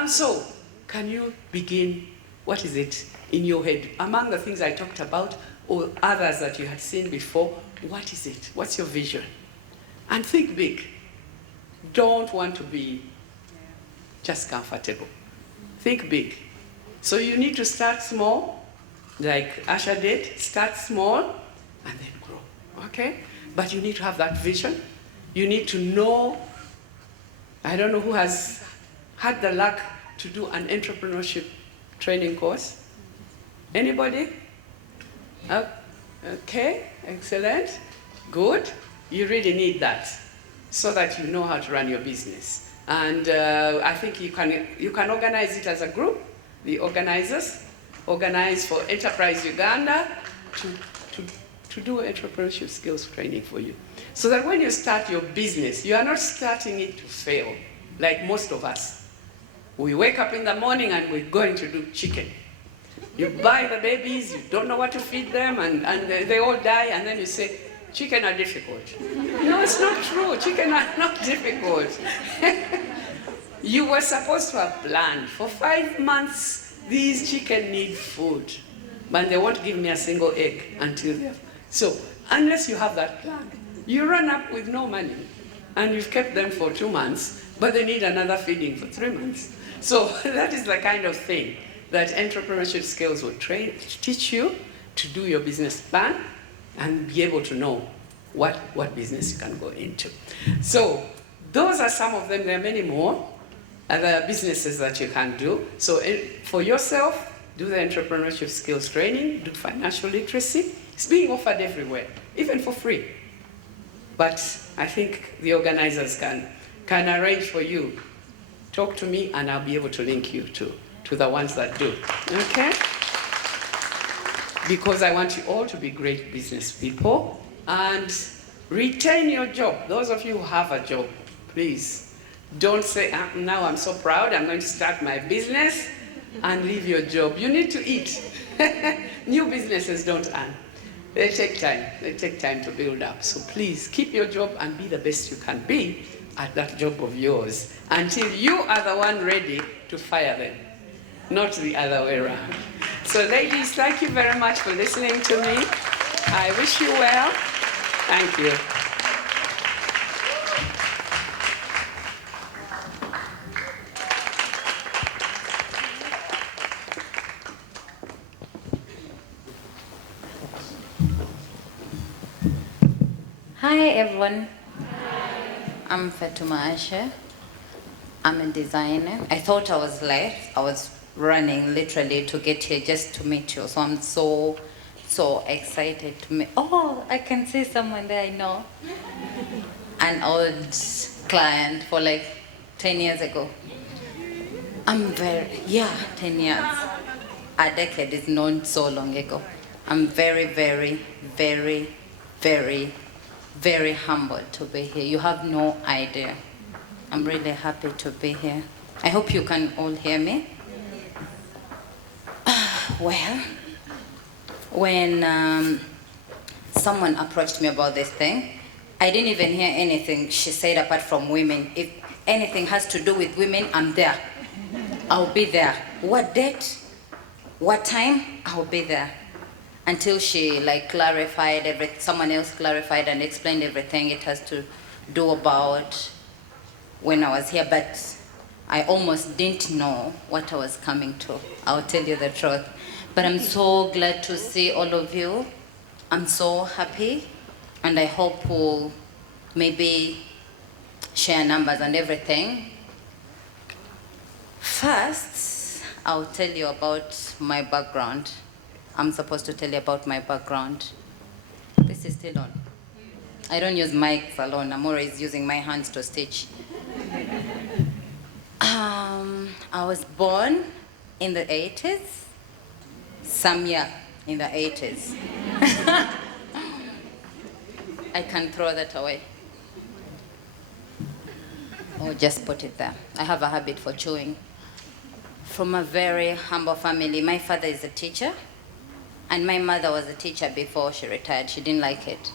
So can you begin, what is it in your head? Among the things I talked about or others that you had seen before, what is it? What's your vision? And think big. Don't want to be just comfortable. Think big. So you need to start small, like Asha did, start small and then grow, okay? But you need to have that vision. You need to know, I don't know who has had the luck to do an entrepreneurship training course. Anybody? Okay, excellent, good. You really need that so that you know how to run your business. And I think you can organize it as a group. The organizers organize for Enterprise Uganda to do entrepreneurship skills training for you. So that when you start your business, you are not starting it to fail, like most of us. We wake up in the morning and we're going to do chicken. You buy the babies, you don't know what to feed them, and they all die, and then you say, chicken are difficult. No, it's not true. Chicken are not difficult. You were supposed to have planned. For 5 months, these chicken need food, but they won't give me a single egg until they're... So, unless you have that plan, you run up with no money, and you've kept them for 2 months, but they need another feeding for 3 months. So, that is the kind of thing that entrepreneurship skills will teach you to do your business plan and be able to know what business you can go into. So, those are some of them. There are many more other businesses that you can do. So for yourself, do the entrepreneurship skills training, do financial literacy. It's being offered everywhere, even for free. But I think the organizers can arrange for you. Talk to me and I'll be able to link you to the ones that do, okay? Because I want you all to be great business people and retain your job. Those of you who have a job, please. Don't say, now I'm so proud, I'm going to start my business and leave your job. You need to eat. New businesses don't earn. They take time. They take time to build up. So please, keep your job and be the best you can be at that job of yours until you are the one ready to fire them, not the other way around. So ladies, thank you very much for listening to me. I wish you well. Thank you. Hi everyone. I'm Fatuma Asha. I'm a designer. I thought I was late. I was running literally to get here just to meet you. So I'm so excited to meet. Oh, I can see someone there I know. An old client for like 10 years ago. 10 years. A decade is not so long ago. I'm very, very, very, very, very humbled to be here. You have no idea. I'm really happy to be here. I hope you can all hear me. Well, when someone approached me about this thing, I didn't even hear anything she said apart from women. If anything has to do with women, I'm there. I'll be there. What date? What time? I'll be there. Until she clarified everything, someone else clarified and explained everything it has to do about when I was here, but I almost didn't know what I was coming to. I'll tell you the truth. But I'm so glad to see all of you. I'm so happy, and I hope we'll maybe share numbers and everything. First, I'll tell you about my background. I'm supposed to tell you about my background. This is still on. I don't use mics alone. I'm always using my hands to stitch. I was born in the 80s, some year in the 80s. I can throw that away. Or just put it there. I have a habit for chewing. From a very humble family. My father is a teacher, and my mother was a teacher before she retired. She didn't like it.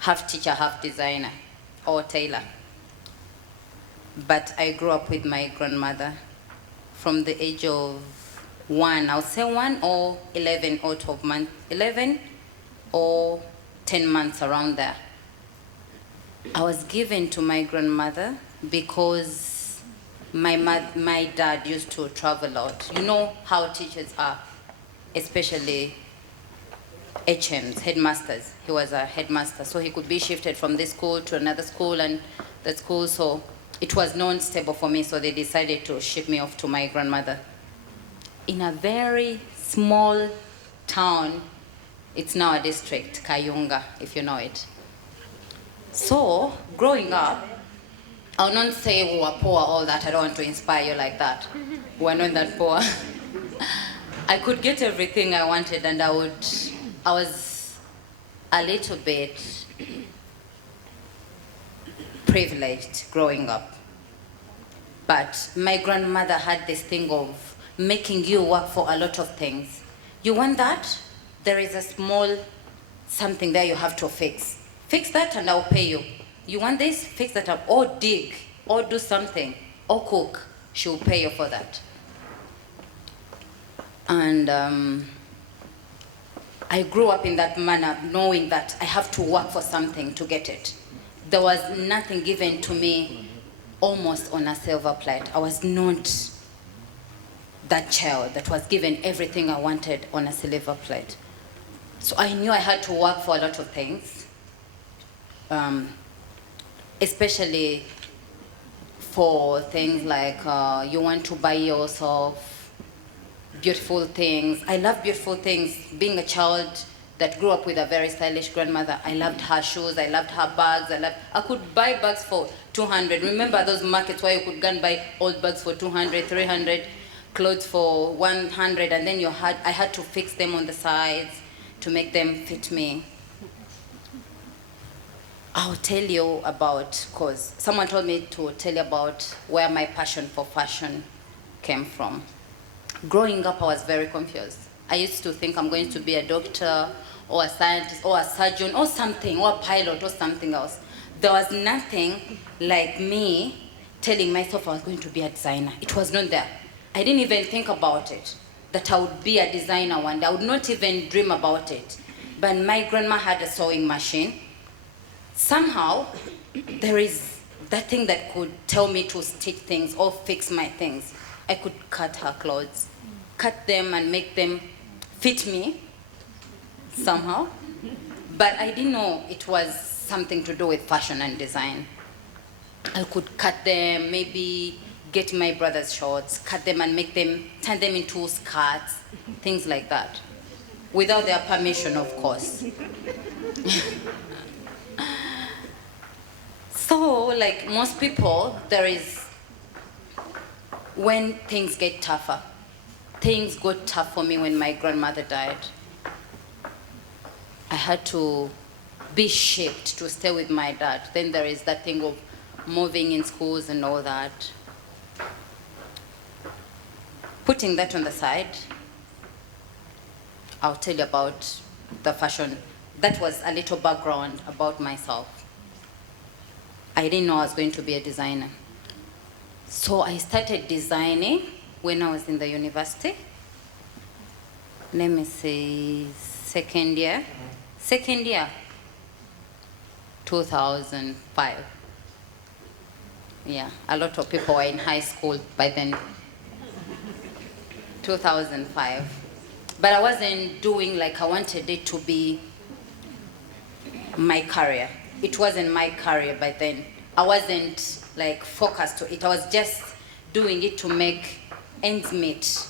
Half teacher, half designer, or tailor. But I grew up with my grandmother from the age of 1, I'll say 1 or 11 or 12 months, 11 or 10 months around there. I was given to my grandmother because my dad used to travel out. You know how teachers are, especially HMs, headmasters. He was a headmaster, so he could be shifted from this school to another school and that school, so it was non-stable for me, so they decided to ship me off to my grandmother. In a very small town, it's now a district, Kayunga, if you know it. So, growing up, I'll not say we were poor, all that, I don't want to inspire you like that. We were not that poor. I could get everything I wanted, and I was a little bit privileged growing up. But my grandmother had this thing of making you work for a lot of things. You want that? There is a small something there you have to fix. Fix that and I'll pay you. You want this? Fix that up. Or dig, or do something, or cook. She'll pay you for that. And I grew up in that manner, knowing that I have to work for something to get it. There was nothing given to me almost on a silver plate. I was not that child that was given everything I wanted on a silver plate. So I knew I had to work for a lot of things, especially for things like you want to buy yourself beautiful things. I love beautiful things. Being a child that grew up with a very stylish grandmother, I loved her shoes, I loved her bags, I could buy bags for 200. Remember those markets where you could go and buy old bags for 200, 300, clothes for 100, and then I had to fix them on the sides to make them fit me. I'll tell you about, because someone told me to tell you about where my passion for fashion came from. Growing up, I was very confused. I used to think I'm going to be a doctor or a scientist or a surgeon or something, or a pilot or something else. There was nothing like me telling myself I was going to be a designer. It was not there. I didn't even think about it, that I would be a designer one day. I would not even dream about it. But my grandma had a sewing machine. Somehow, there is that thing that could tell me to stitch things or fix my things. I could cut her clothes, cut them and make them fit me somehow. But I didn't know it was something to do with fashion and design. I could cut them, maybe get my brother's shorts, cut them and make them, turn them into skirts, things like that. Without their permission, of course. So, like most people, there is, when things get tougher. Things got tough for me when my grandmother died. had to be shaped to stay with my dad. Then there is that thing of moving in schools and all that. Putting that on the side, I'll tell you about the fashion. That was a little background about myself. I didn't know I was going to be a designer. So I started designing when I was in the university. Let me see, second year, 2005. Yeah, a lot of people were in high school by then. 2005. But I wasn't doing like I wanted it to be my career. It wasn't my career by then. I wasn't like focused to it. I was just doing it to make ends meet.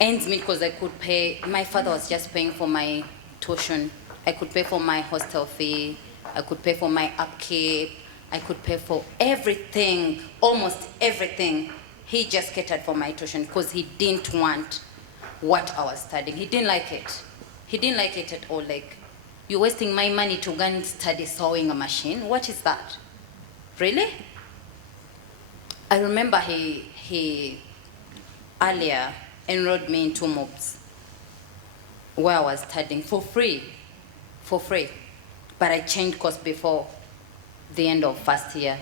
Ends meet because I could pay, my father was just paying for my tuition. I could pay for my hostel fee. I could pay for my upkeep. I could pay for everything, almost everything. He just catered for my tuition because he didn't want what I was studying. He didn't like it. He didn't like it at all. Like, you're wasting my money to go and study sewing a machine. What is that? Really? I remember he earlier enrolled me in 2 MOOCs where I was studying for free. But I changed course before the end of first year.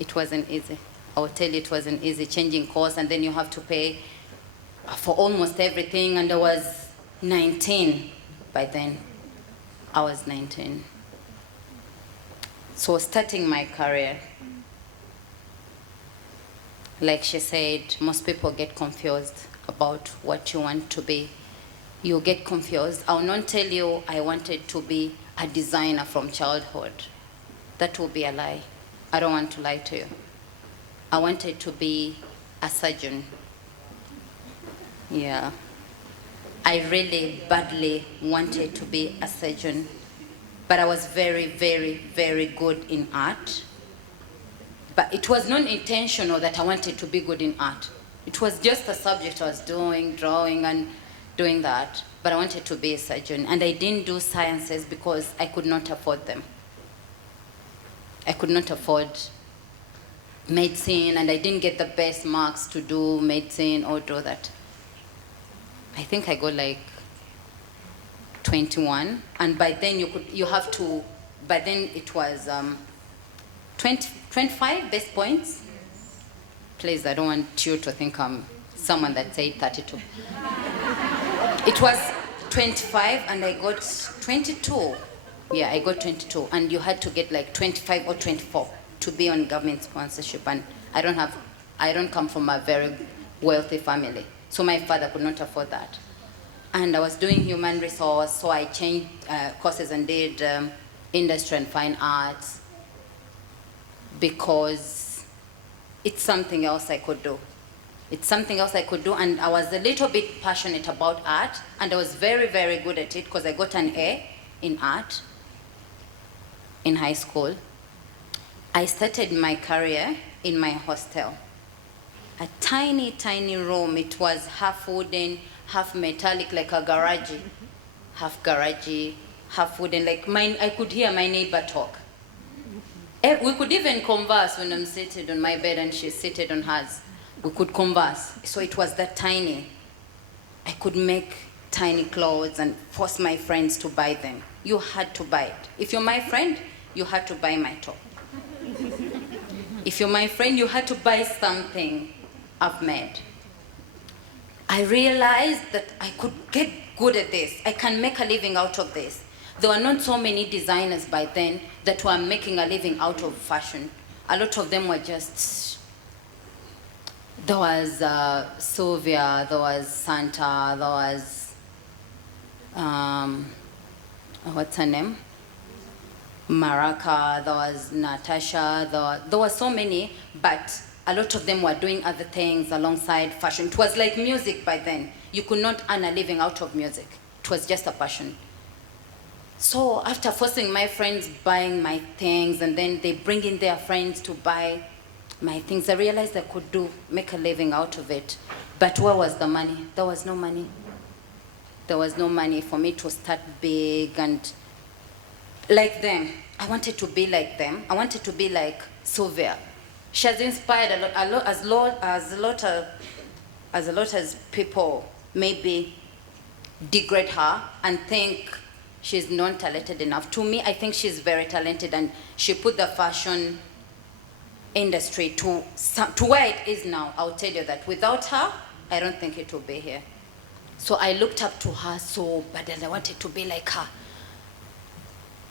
It wasn't easy. I will tell you, it wasn't easy changing course, and then you have to pay for almost everything. And I was 19 by then. I was 19. So starting my career, like she said, most people get confused about what you want to be. You get confused. I will not tell you I wanted to be a designer from childhood. That will be a lie. I don't want to lie to you. I wanted to be a surgeon. Yeah. I really badly wanted to be a surgeon, but I was very, very, very good in art. But it was not intentional that I wanted to be good in art. It was just a subject I was doing, drawing and doing that. But I wanted to be a surgeon, and I didn't do sciences because I could not afford them. I could not afford medicine, and I didn't get the best marks to do medicine or do that. I think I got like 21, and by then by then it was 25 best points. Please, I don't want you to think I'm someone that said 32. It was 25 and I got 22. Yeah, I got 22, and you had to get like 25 or 24 to be on government sponsorship. And I don't come from a very wealthy family, so my father could not afford that. And I was doing human resource, so I changed courses and did industry and fine arts because it's something else I could do. It's something else I could do, and I was a little bit passionate about art, and I was very, very good at it because I got an A in art in high school. I started my career in my hostel. A tiny, tiny room. It was half wooden, half metallic, like a garage. Half garage, half wooden. Like I could hear my neighbor talk. We could even converse when I'm seated on my bed and she's seated on hers. We could converse. So it was that tiny. I could make tiny clothes and force my friends to buy them. You had to buy it. If you're my friend, you had to buy my top. If you're my friend, you had to buy something I've made. I realized that I could get good at this. I can make a living out of this. There were not so many designers by then that were making a living out of fashion. A lot of them were just, there was Sylvia, there was Santa, there was, what's her name? Maraca, there was Natasha, there were so many, but a lot of them were doing other things alongside fashion. It was like music by then. You could not earn a living out of music. It was just a passion. So after forcing my friends buying my things, and then they bring in their friends to buy my things, I realized I could make a living out of it. But where was the money? There was no money. There was no money for me to start big and like them. I wanted to be like them. I wanted to be like Sylvia. She has inspired a lot as people maybe degrade her and think she's not talented enough. To me, I think she's very talented, and she put the fashion industry to where it is now. I'll tell you that. Without her, I don't think it would be here. So I looked up to her so bad, and I wanted to be like her.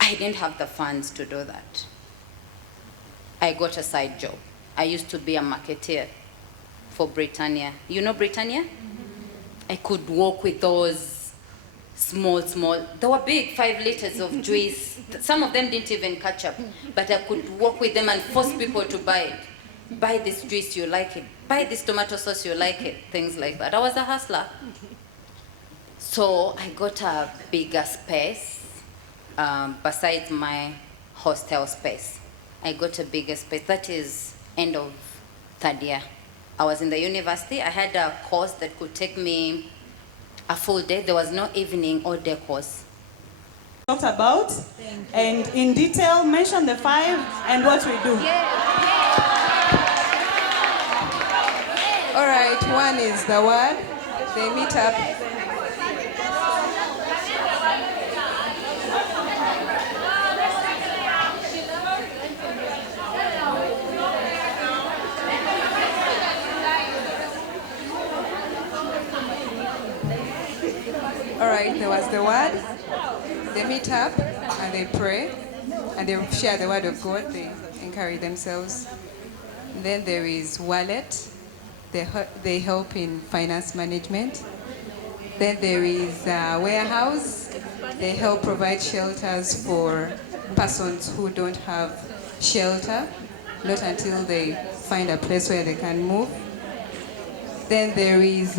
I didn't have the funds to do that. I got a side job. I used to be a marketeer for Britannia. You know Britannia? Mm-hmm. I could walk with those small, they were big, 5 liters of juice. Some of them didn't even catch up, but I could walk with them and force people to buy it. Buy this juice, you like it. Buy this tomato sauce, you like it. Things like that. I was a hustler. So I got a bigger space besides my hostel space. I got a bigger space. That is end of 3rd year. I was in the university. I had a course that could take me a full day. There was no evening or day course. Talked about, and in detail mention the 5 and what we do. All right, 1 is the word. They meet up. All right, there was the word. They meet up and they pray and they share the word of God. They encourage themselves. And then there is wallet. They help in finance management. Then there is warehouse. They help provide shelters for persons who don't have shelter, not until they find a place where they can move. Then there is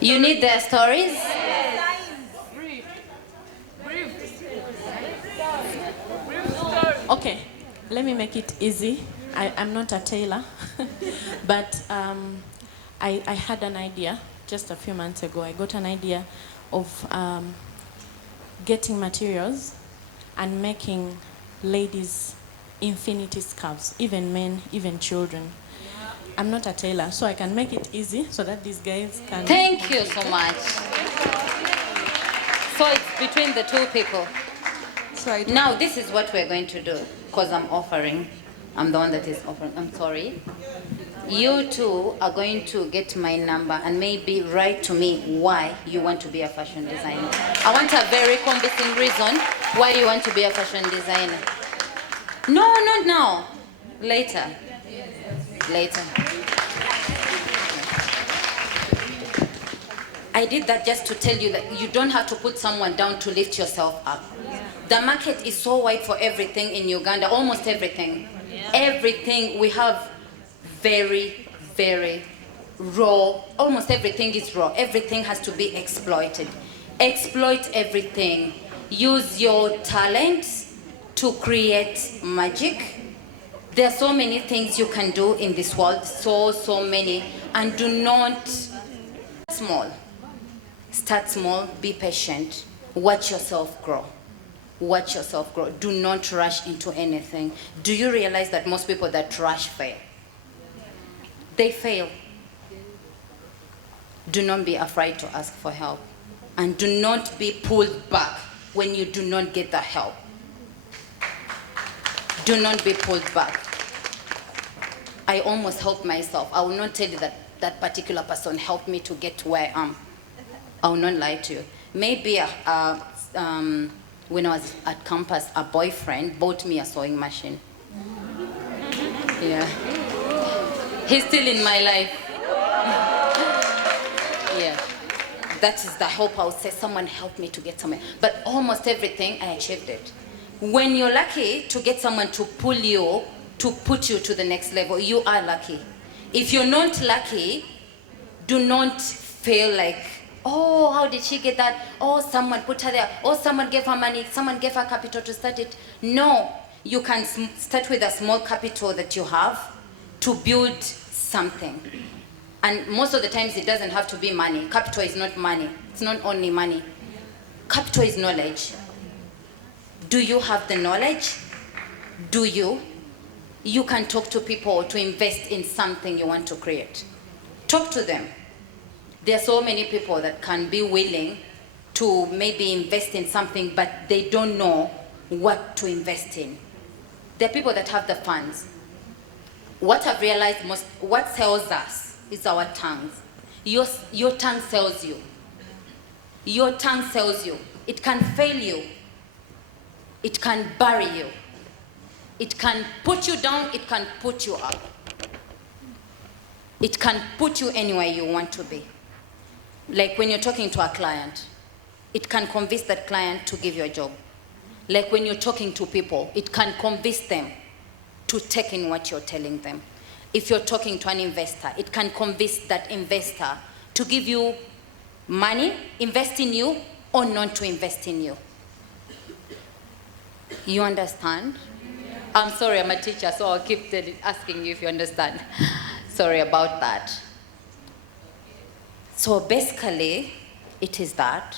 You need their stories? Okay, let me make it easy. I'm not a tailor, but I had an idea just a few months ago. I got an idea of getting materials and making ladies infinity scarves, even men, even children. I'm not a tailor, so I can make it easy so that these guys can... Thank you so much. So it's between the 2 people. So now this is what we're going to do, because I'm offering. I'm the one that is offering. I'm sorry. You 2 are going to get my number and maybe write to me why you want to be a fashion designer. I want a very convincing reason why you want to be a fashion designer. No, not now. Later. Later. I did that just to tell you that you don't have to put someone down to lift yourself up. The market is so wide for everything in Uganda, almost everything. Everything we have very, very raw. Almost everything is raw. Everything has to be exploited. Exploit everything. Use your talent to create magic. There are so many things you can do in this world, so many, and do not small. Start small, be patient, watch yourself grow. Watch yourself grow. Do not rush into anything. Do you realize that most people that rush fail? They fail. Do not be afraid to ask for help, and do not be pulled back when you do not get the help. Do not be pulled back. I almost helped myself. I will not tell you that that particular person helped me to get to where I am. I will not lie to you. Maybe when I was at campus, a boyfriend bought me a sewing machine. Yeah. He's still in my life. Yeah. That is the hope. I would say someone helped me to get somewhere. But almost everything, I achieved it. When you're lucky to get someone to pull you, to put you to the next level, you are lucky. If you're not lucky, do not feel like, oh, how did she get that? Oh, someone put her there. Oh, someone gave her money. Someone gave her capital to start it. No, you can start with a small capital that you have to build something. And most of the times it doesn't have to be money. Capital is not money. It's not only money. Capital is knowledge. Do you have the knowledge? Do you? You can talk to people to invest in something you want to create. Talk to them. There are so many people that can be willing to maybe invest in something, but they don't know what to invest in. There are people that have the funds. What I've realized what sells us is our tongues. Your tongue sells you. Your tongue sells you. It can fail you. It can bury you. It can put you down, it can put you up. It can put you anywhere you want to be. Like when you're talking to a client, it can convince that client to give you a job. Like when you're talking to people, it can convince them to take in what you're telling them. If you're talking to an investor, it can convince that investor to give you money, invest in you, or not to invest in you. You understand? I'm sorry, I'm a teacher, so I'll keep asking you if you understand. Sorry about that. So basically, it is that.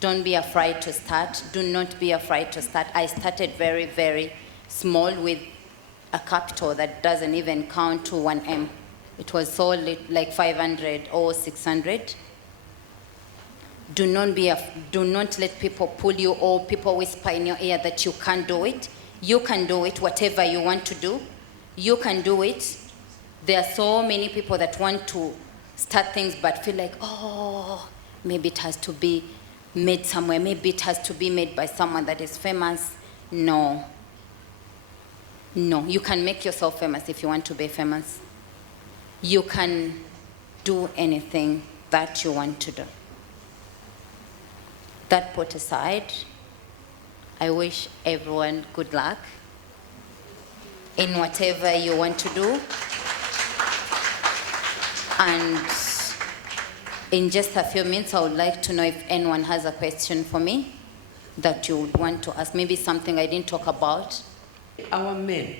Don't be afraid to start. Do not be afraid to start. I started very, very small with a capital that doesn't even count to 1M. It was so like 500 or 600. Do not let people pull you or people whisper in your ear that you can't do it. You can do it, whatever you want to do. You can do it. There are so many people that want to start things but feel like, oh, maybe it has to be made somewhere. Maybe it has to be made by someone that is famous. No. No, you can make yourself famous if you want to be famous. You can do anything that you want to do. That put aside, I wish everyone good luck in whatever you want to do. And in just a few minutes, I would like to know if anyone has a question for me that you would want to ask. Maybe something I didn't talk about. Our men,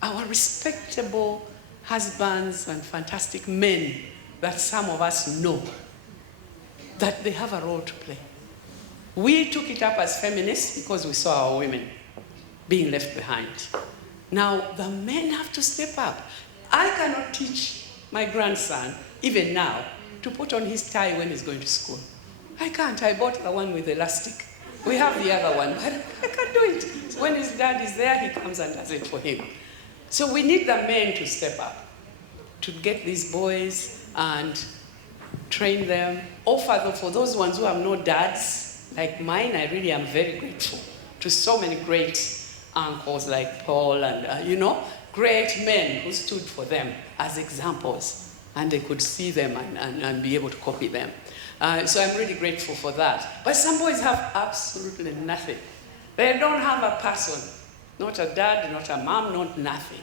our respectable husbands and fantastic men that some of us know, that they have a role to play. We took it up as feminists because we saw our women being left behind. Now, the men have to step up. I cannot teach my grandson, even now, to put on his tie when he's going to school. I can't. I bought the one with elastic. We have the other one, but I can't do it. When his dad is there, he comes and does it for him. So we need the men to step up, to get these boys and train them. Offer for those ones who have no dads, like mine, I really am very grateful to so many great uncles like Paul and, great men who stood for them as examples, and they could see them and be able to copy them. So I'm really grateful for that. But some boys have absolutely nothing. They don't have a person, not a dad, not a mom, not nothing.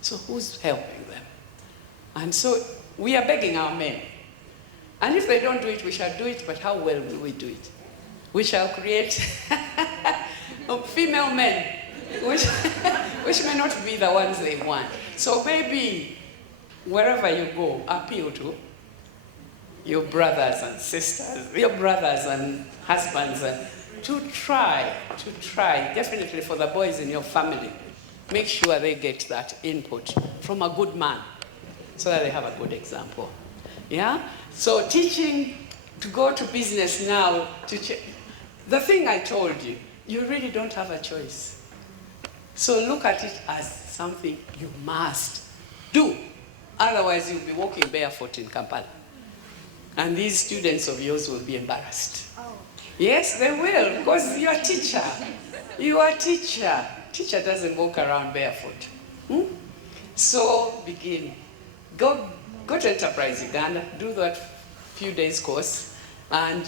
So who's helping them? And so we are begging our men. And if they don't do it, we shall do it, but how well will we do it? We shall create female men, which may not be the ones they want. So maybe wherever you go, appeal to your brothers and sisters, your brothers and husbands, to try, definitely for the boys in your family, make sure they get that input from a good man so that they have a good example. Yeah? So teaching to go to business now, the thing I told you, you really don't have a choice. So look at it as something you must do. Otherwise, you'll be walking barefoot in Kampala. And these students of yours will be embarrassed. Oh. Yes, they will, because you're a teacher. You are a teacher. Teacher doesn't walk around barefoot. So begin. Go to Enterprise Uganda, do that few days course, and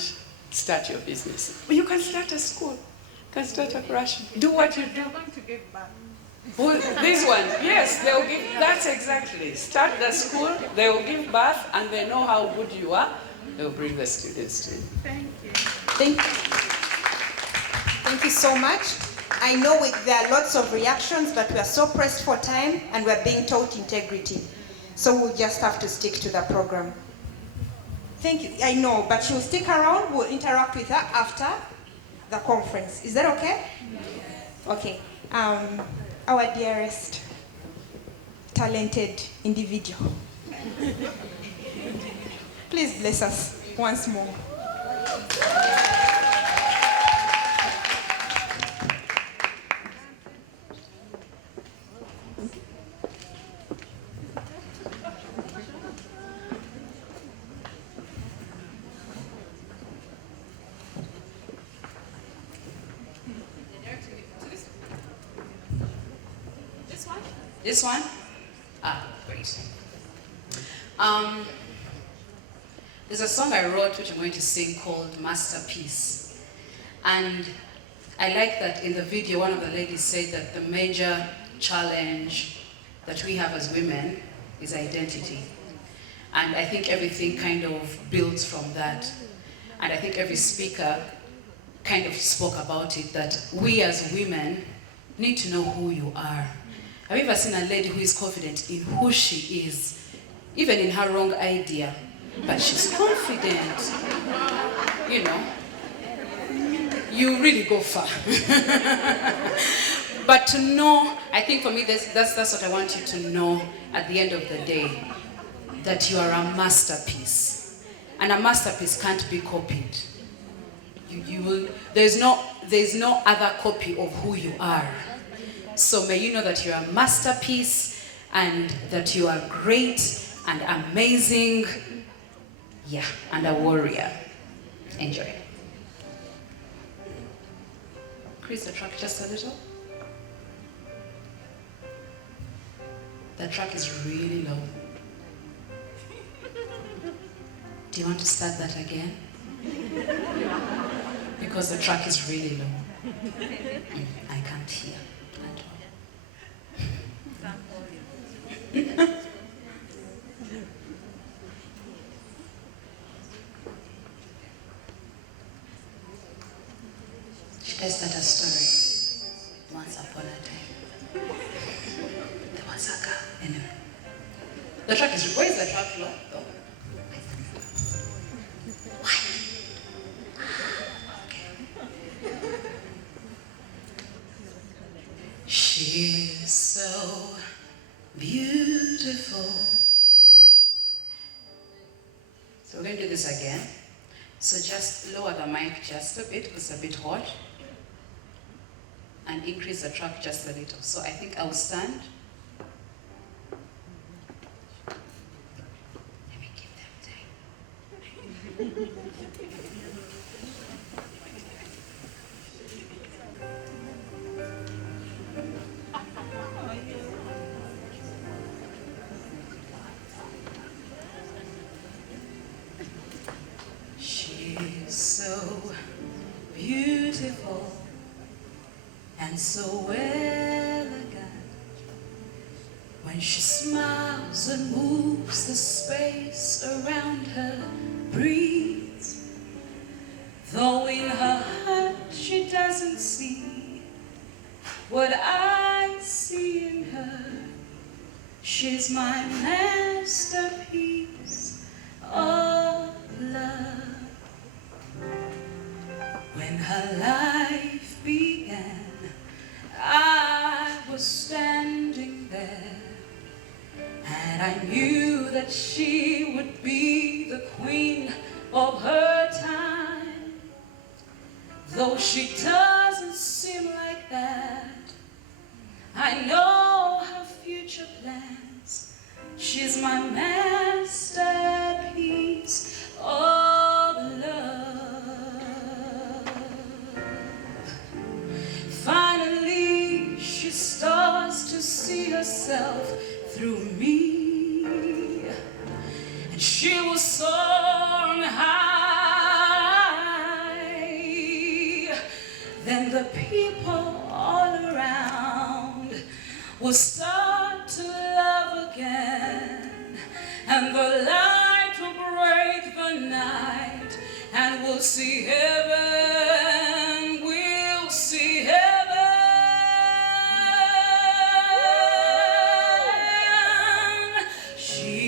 start your business. You can start a school, you can start a crash. Do what you do. They're going to give back. Well, this one, yes, they'll give, that's exactly. Start the school, they will give birth, and they know how good you are. They'll bring the students to you. Thank you. Thank you. Thank you so much. I know there are lots of reactions, but we are so pressed for time, and we're being taught integrity. So we'll just have to stick to the program. Thank you. I know, but she'll stick around. We'll interact with her after the conference. Is that okay? Okay. Our dearest, talented individual. Please bless us once more. This one? Ah, great. There's a song I wrote which I'm going to sing called Masterpiece. And I like that in the video, one of the ladies said that the major challenge that we have as women is identity. And I think everything kind of builds from that. And I think every speaker kind of spoke about it, that we as women need to know who you are. Have you ever seen a lady who is confident in who she is, even in her wrong idea, but she's confident? You know, you really go far. But to know, I think for me, that's what I want you to know at the end of the day, that you are a masterpiece. And a masterpiece can't be copied. There's no other copy of who you are. So may you know that you're a masterpiece and that you are great and amazing, yeah, and a warrior. Enjoy. Increase the track just a little. The track is really low. Do you want to start that again? Because the track is really low. I can't hear. Should I start a story? Once upon a time, there was a girl. Anyway, the track is. Where is the track low? Though? Why? Okay. She's so beautiful. So we're going to do this again. So just lower the mic just a bit, because it's a bit hot. And increase the track just a little. So I think I'll stand. Let me give them time. So beautiful and so elegant. When she smiles and moves, the space around her breathes. Though in her heart she doesn't see what I see in her. She's my masterpiece of love. When her life began, I was standing there, and I knew that she would be the queen of her time. Though she doesn't seem like that, I know her future plans. She's my masterpiece of love. Finally, she starts to see herself through me, and she will soar on high. Then the people all around will start to love again, and the light will break the night, and we'll see heaven, we'll see heaven. She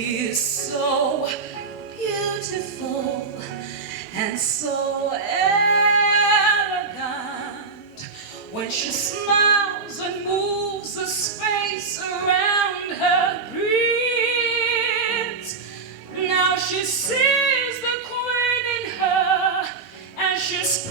so elegant when she smiles and moves the space around her breathes. Now she sees the queen in her, and she's